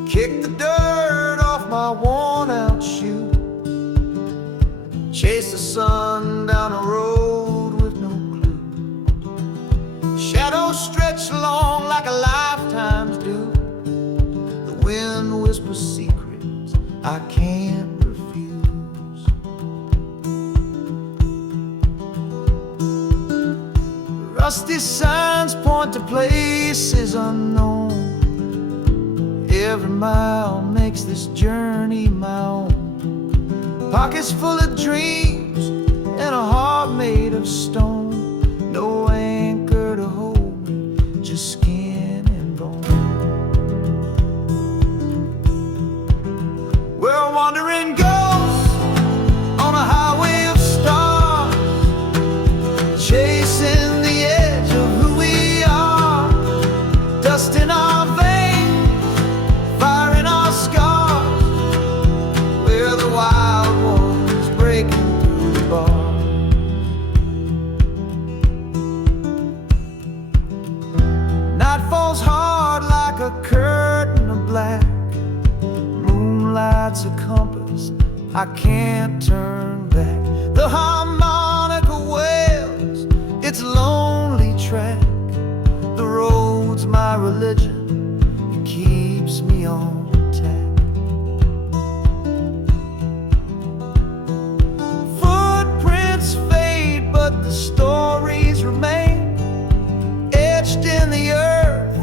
Kick the dirt off my worn-out shoe, chase the sun down a road with no clue. Shadows stretch long like a lifetime's due. The wind whispers secrets I can't refuse. Rusty signs point to places unknown. Every mile makes this journey my own. Pockets full of dreams and a heart made of stone. No anchor to hold me, just skin and bone. We're wandering ghosts on a highway of stars, chasing the edge of who we are. Dust in our veins, fire in our scars. We're the wild ones breaking through the bars. Night falls hard like a curtain of black. Moonlight's a compass, I can't turn back. The harmonica wails its lonely track. The road's my religion, it keeps me on tack. Footprints fade, but the stories remain, etched in the earth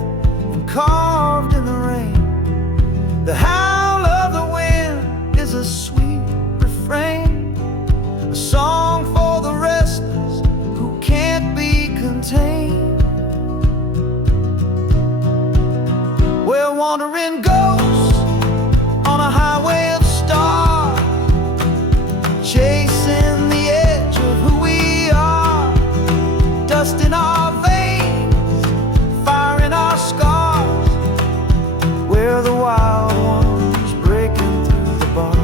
and carved in the rain. The howl of the wind is a sweet refrain, a song for the restless who can't be contained. We're wandering ghosts on a highway of stars, chasing the edge of who we are. Dust in our veins, fire in our scars. We're the wild ones breaking through the bars.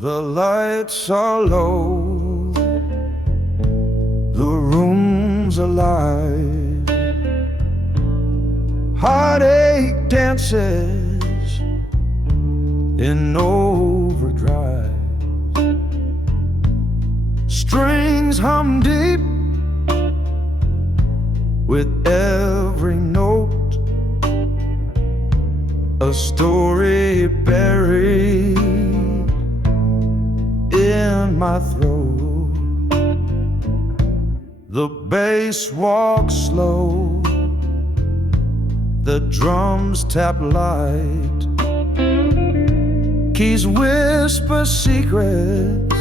The lights are low, the room's alive. Heartache dances in overdrive. Strings hum deep with every note, a story buried in my throat. The bass walks slow, the drums tap light, keys whisper secrets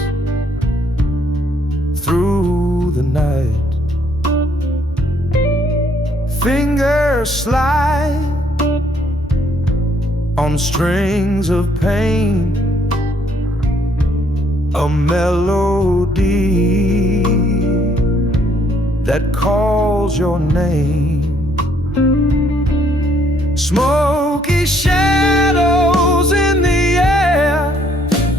through the night. Fingers slide on strings of pain, a melody that calls your name. Smoky shadows in the air,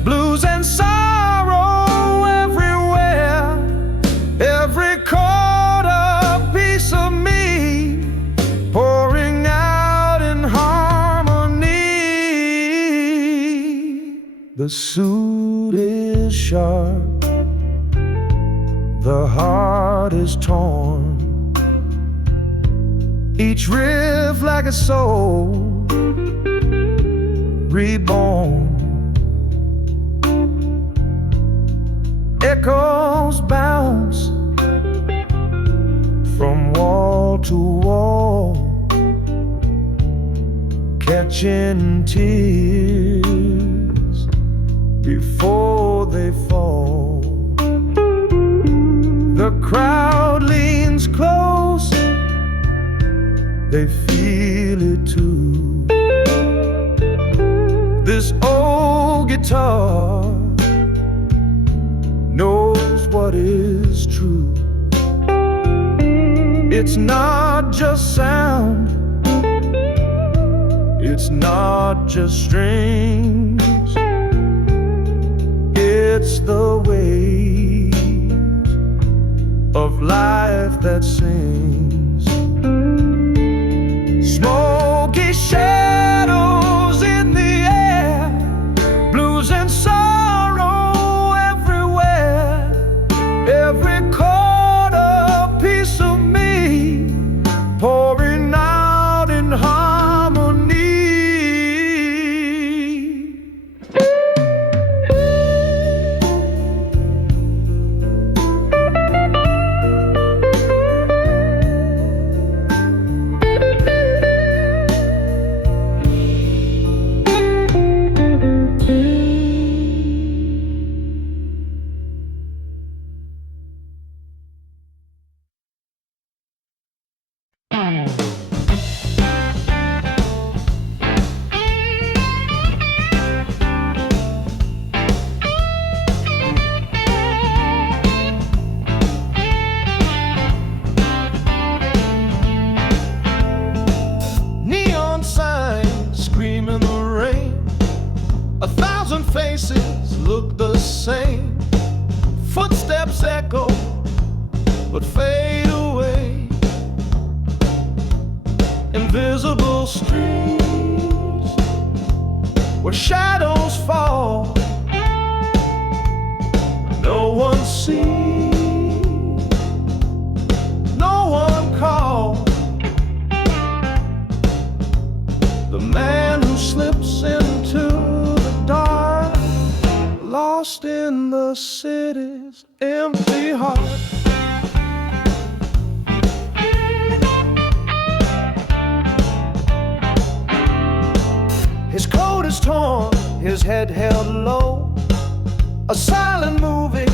blues and sorrow everywhere. Every chord a piece of me, pouring out in harmony. The suit is sharp, the heart is torn, each riff like a soul reborn. Echoes bounce from wall to wall, catching tears before they fall. The crowd leans close, they feel it too. This old guitar knows what is true. It's not just sound, it's not just strings, it's the weight of life that sings. Smoky shadows in the air, blues and sorrow everywhere. Every chord a piece of me, pouring out in harmony. Neon signs scream in the rain, 1,000 faces look the same. Footsteps echo but fade away. Invisible streets where shadows fall, no one sees, no one calls. The man who slips into the dark, lost in the city's empty heart. His coat is torn, his head held low, a silent movie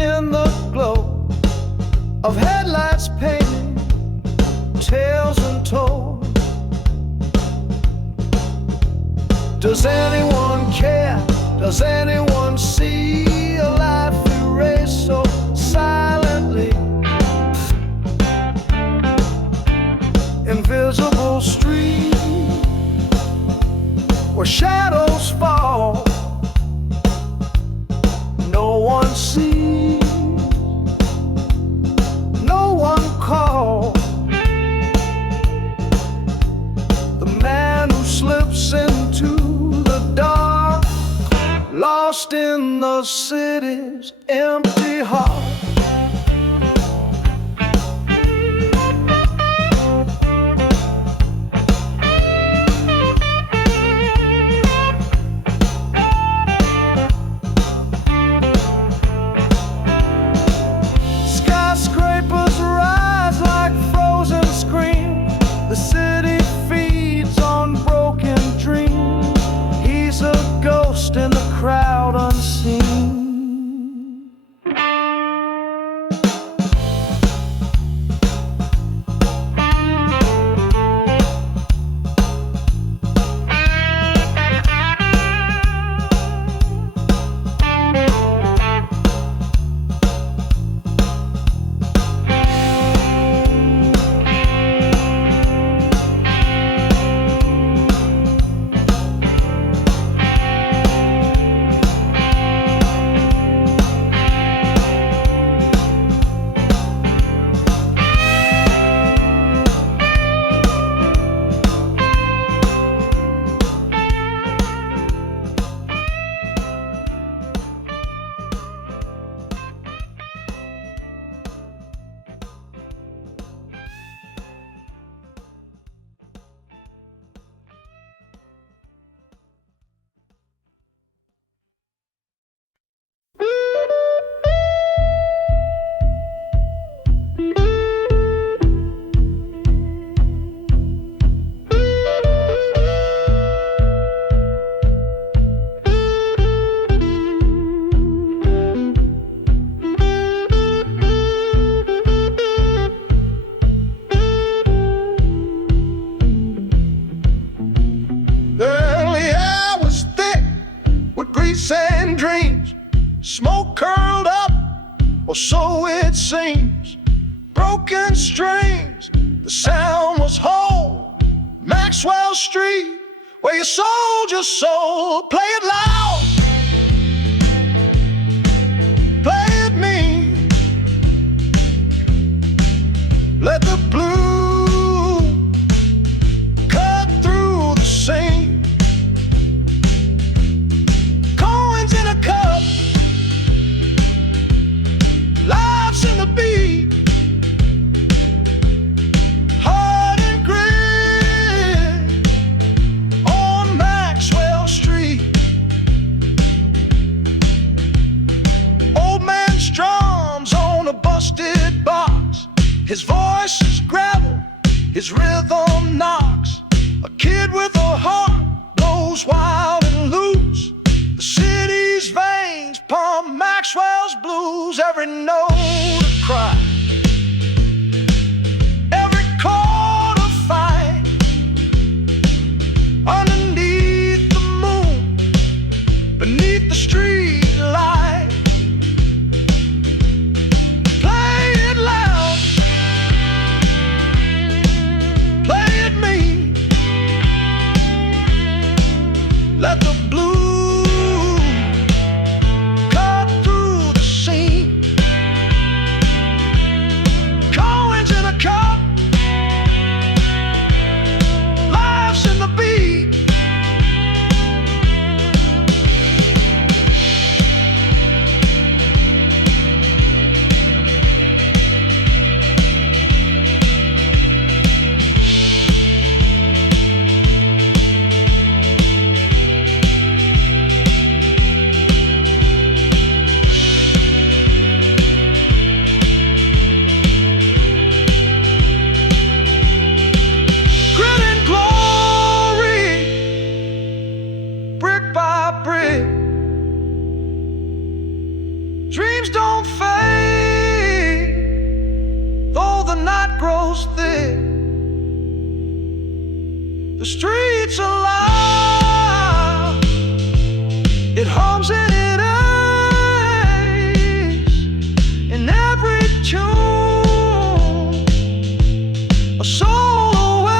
in the glow of headlights painting tales untold. Does anyone care? Does anyone see a life erased so silently? Invisible street where shadows fall, no one sees, no one calls. The man who slips into the dark, lost in the city's empty heart. Skyscrapers rise like frozen screams. The city feeds on broken dreams. He's a ghost in the crowd unseen. seams, broken strings. The sound was whole. Maxwell Street, where you sold your soul. Play it loud, play it mean. Let the blue cut through the seam. Coins in a cup, lives in the beat. Hard and grit on Maxwell Street. Old man strums on a busted box. His voice is gravel, his rhythm knocks. A kid with a heart blows wild and loose. The city's veins pump Maxwell's blues. Every note a cry, every chord a fight. Underneath the moon, beneath the street light. Play it loud, play it mean. Let the blue cut through the seam. Coins in a cup, lives in the beat. Grit and glory, brick by brick. Dreams don't fade, though the night grows thick. The streets are loud, it hums and it aches. In every tune, a soul away.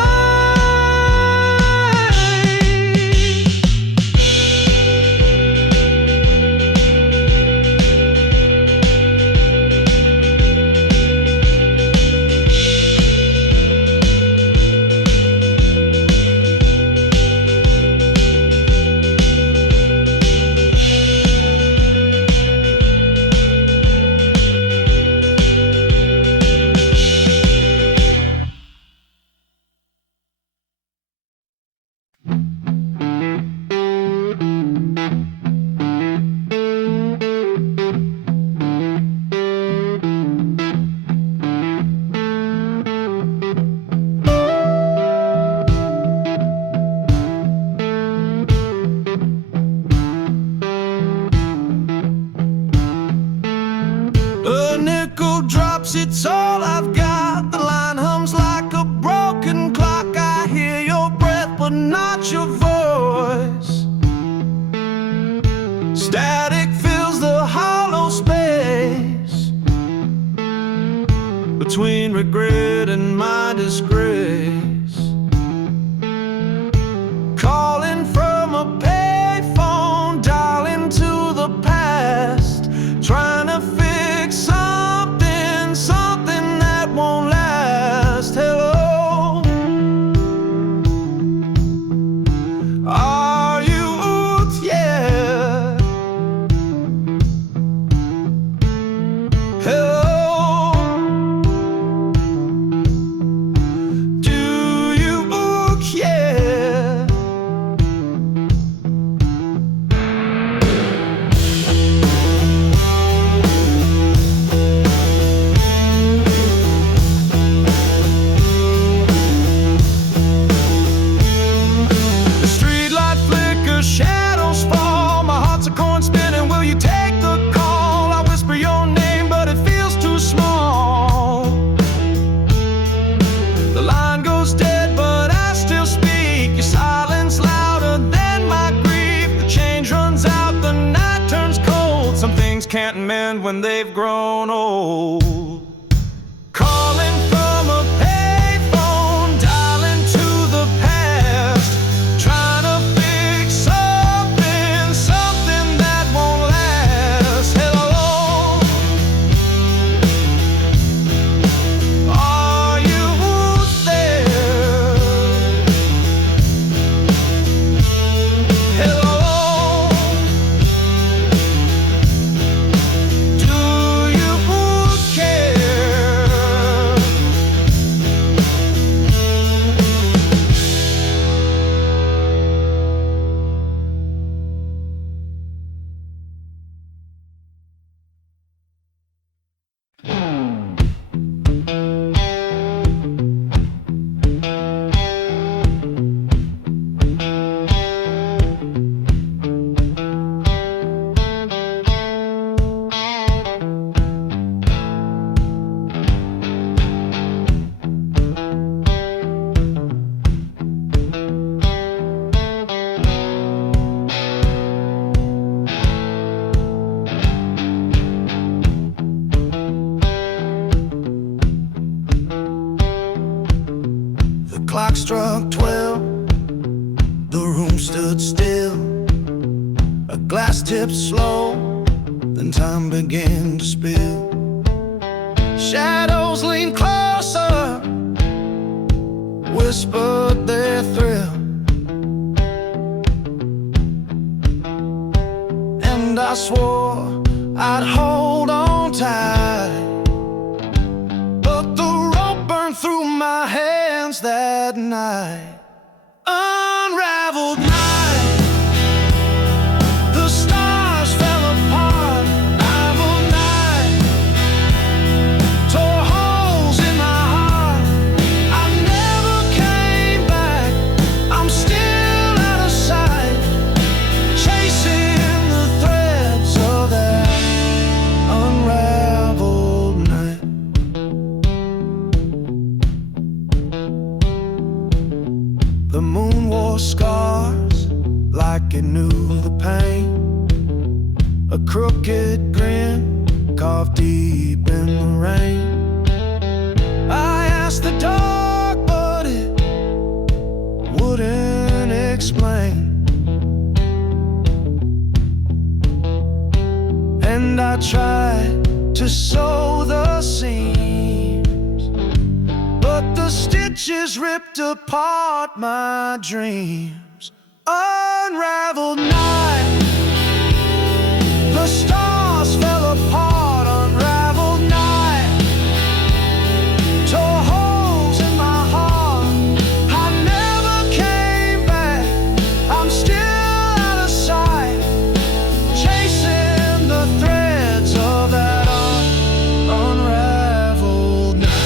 A nickel drops, it's all I've got. The line hums like a broken clock. I hear your breath, but not your voice. Static fills the hollow space between regret and my disgrace. Calling from a payphone, dialing to the past, trying to fix something that won't last. Hello, are you out? Yeah. Hello, do you book? Yeah. The streetlight flickers, shadows fall. My heart's a coin spinning. Will you take the call? I whisper your name, but it feels too small. The line goes dead, but I still speak. Your silence louder than my grief. The change runs out, the night turns cold. Some things can't mend when they've grown old. clock struck 12. The room stood still. A glass tipped slow, then time began to spill. Shadows leaned closer, whispered their thrill, and I swore I'd hold on tight, but the rope burned through my hands that night. Unraveled night, the stars fell apart. Unraveled night, tore holes in my heart. I never came back, I'm still out of sight, chasing the threads of that unraveled night. The moon wore scars like it knew the pain. A crooked grin carved deep in the rain. I asked the dark, but it wouldn't explain. And I tried to sew the seams, but the stitches ripped apart my dreams. Unraveled night, the stars fell apart. Unraveled night, tore holes in my heart. I never came back, I'm still out of sight, chasing the threads of that unraveled night.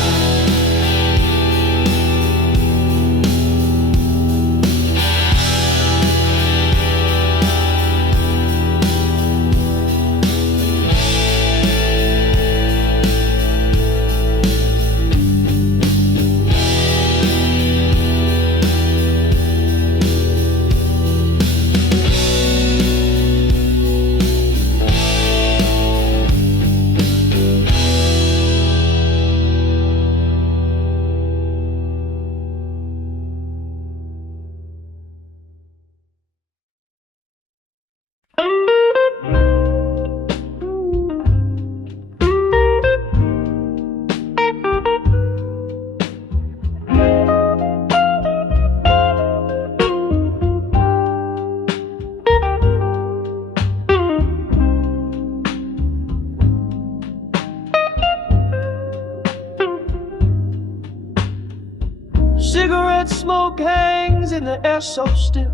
Cigarette smoke hangs in the air so still.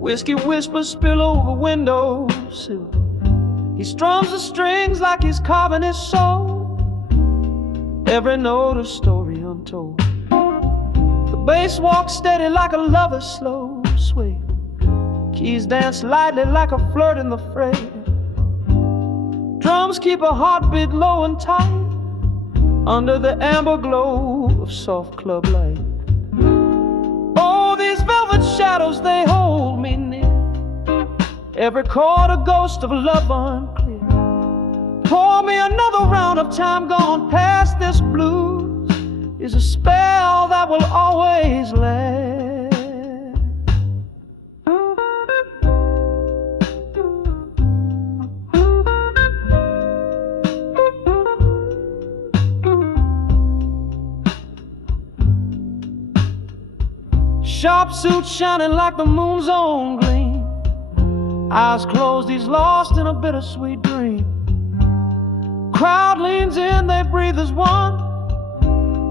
Whiskey whispers spill over windowsill. He strums the strings like he's carving his soul. Every note a story untold. The bass walks steady like a lover's slow sway. Keys dance lightly like a flirt in the fray. Drums keep a heartbeat low and tight under the amber glow of soft club light. Oh, these velvet shadows, they hold me near. Every chord a ghost of love unclear. Pour me another round of time gone past. This blues is a spell that will always last. Sharp suit shining like the moon's own gleam. Eyes closed, he's lost in a bittersweet dream. Crowd leans in, they breathe as one,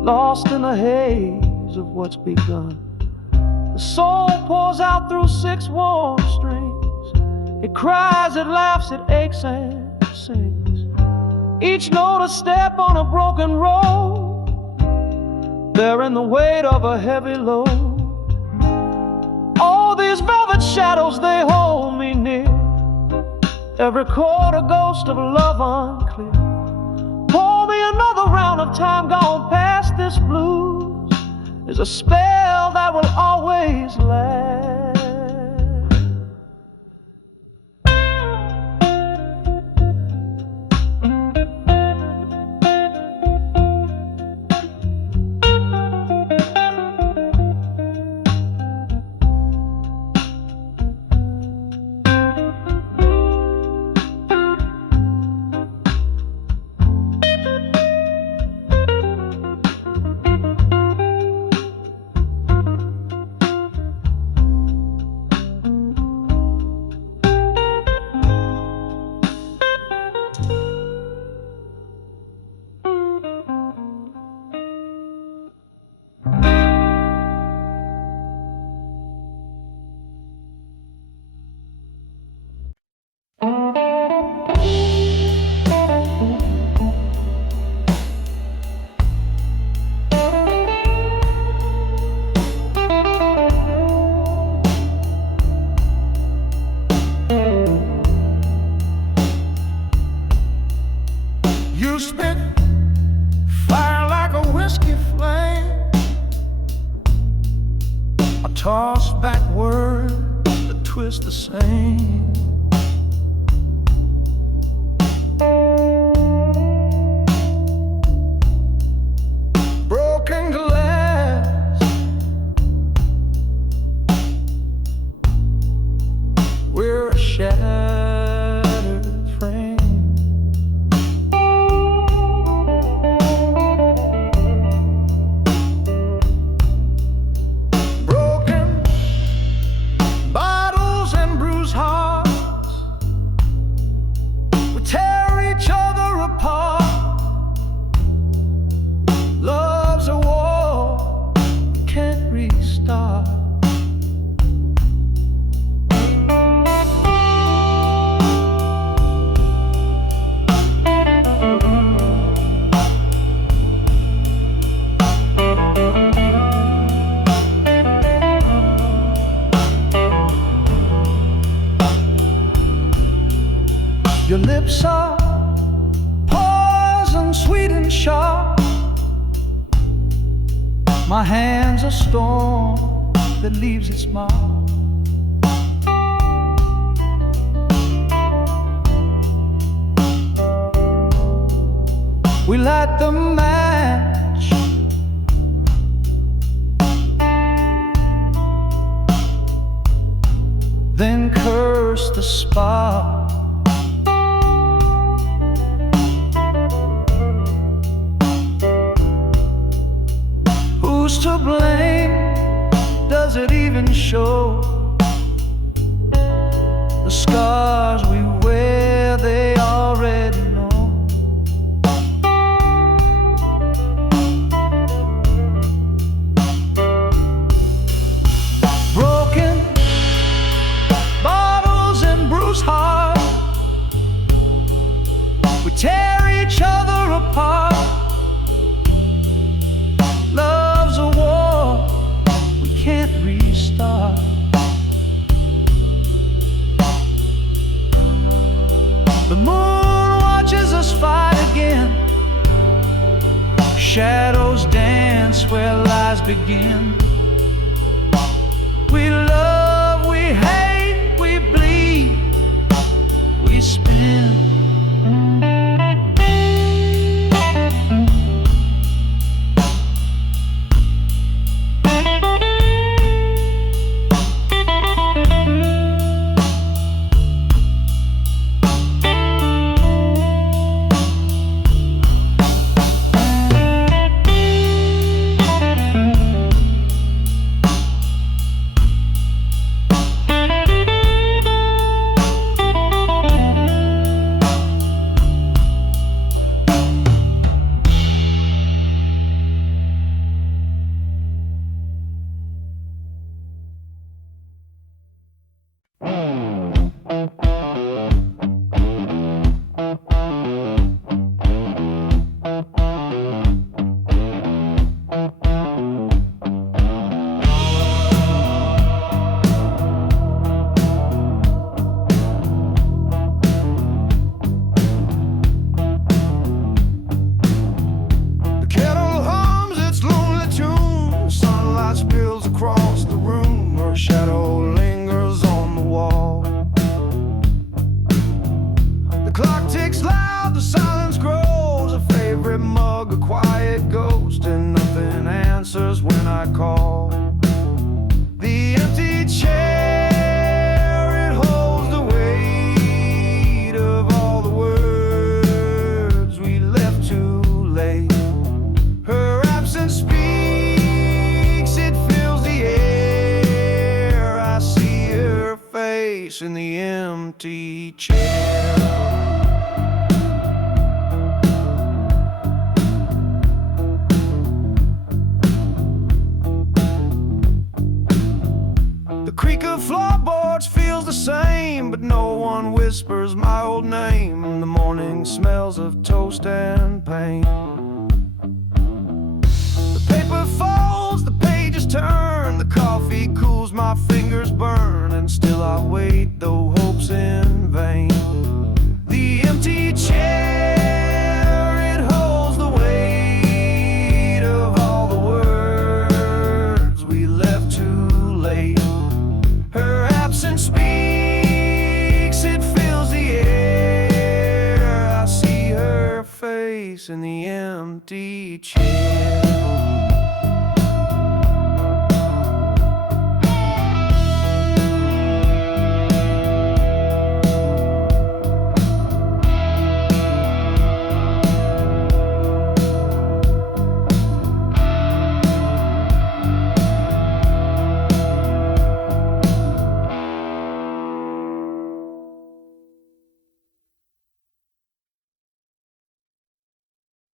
lost in the haze of what's begun. The soul pours out through six warm strings. It cries, it laughs, it aches and sings. Each note a step on a broken road, bearing the weight of a heavy load. Oh, these velvet shadows, they hold me near. Every chord a ghost of love unclear. Pour me another round of time gone past. This blues is a spell that will always last. tossed backward that twist the same. Broken glass, we're a shattered frame. Broken bottles and bruised hearts, we tear each other apart. Love's a war, can't restart. Your lips are poison, sweet and sharp. My hand's a storm that leaves its mark. We light the match, then curse the spark. Who's to blame? Does it even show? The scars we wear, they already know. Broken bottles and bruised hearts, we tear each other apart. Love's a war, we can't restart. The moon watches us fight again. Shadows dance where lies begin. We love, we hate, we bleed, we spin. In the empty chair. The creak of floorboards feels the same, but no one whispers my old name. The morning smells of toast and pain. The paper falls, the pages turn, the coffee cools, my fingers burn, and still I wait, though hope's in vain. The empty chair, it holds the weight of all the words we left too late. chair.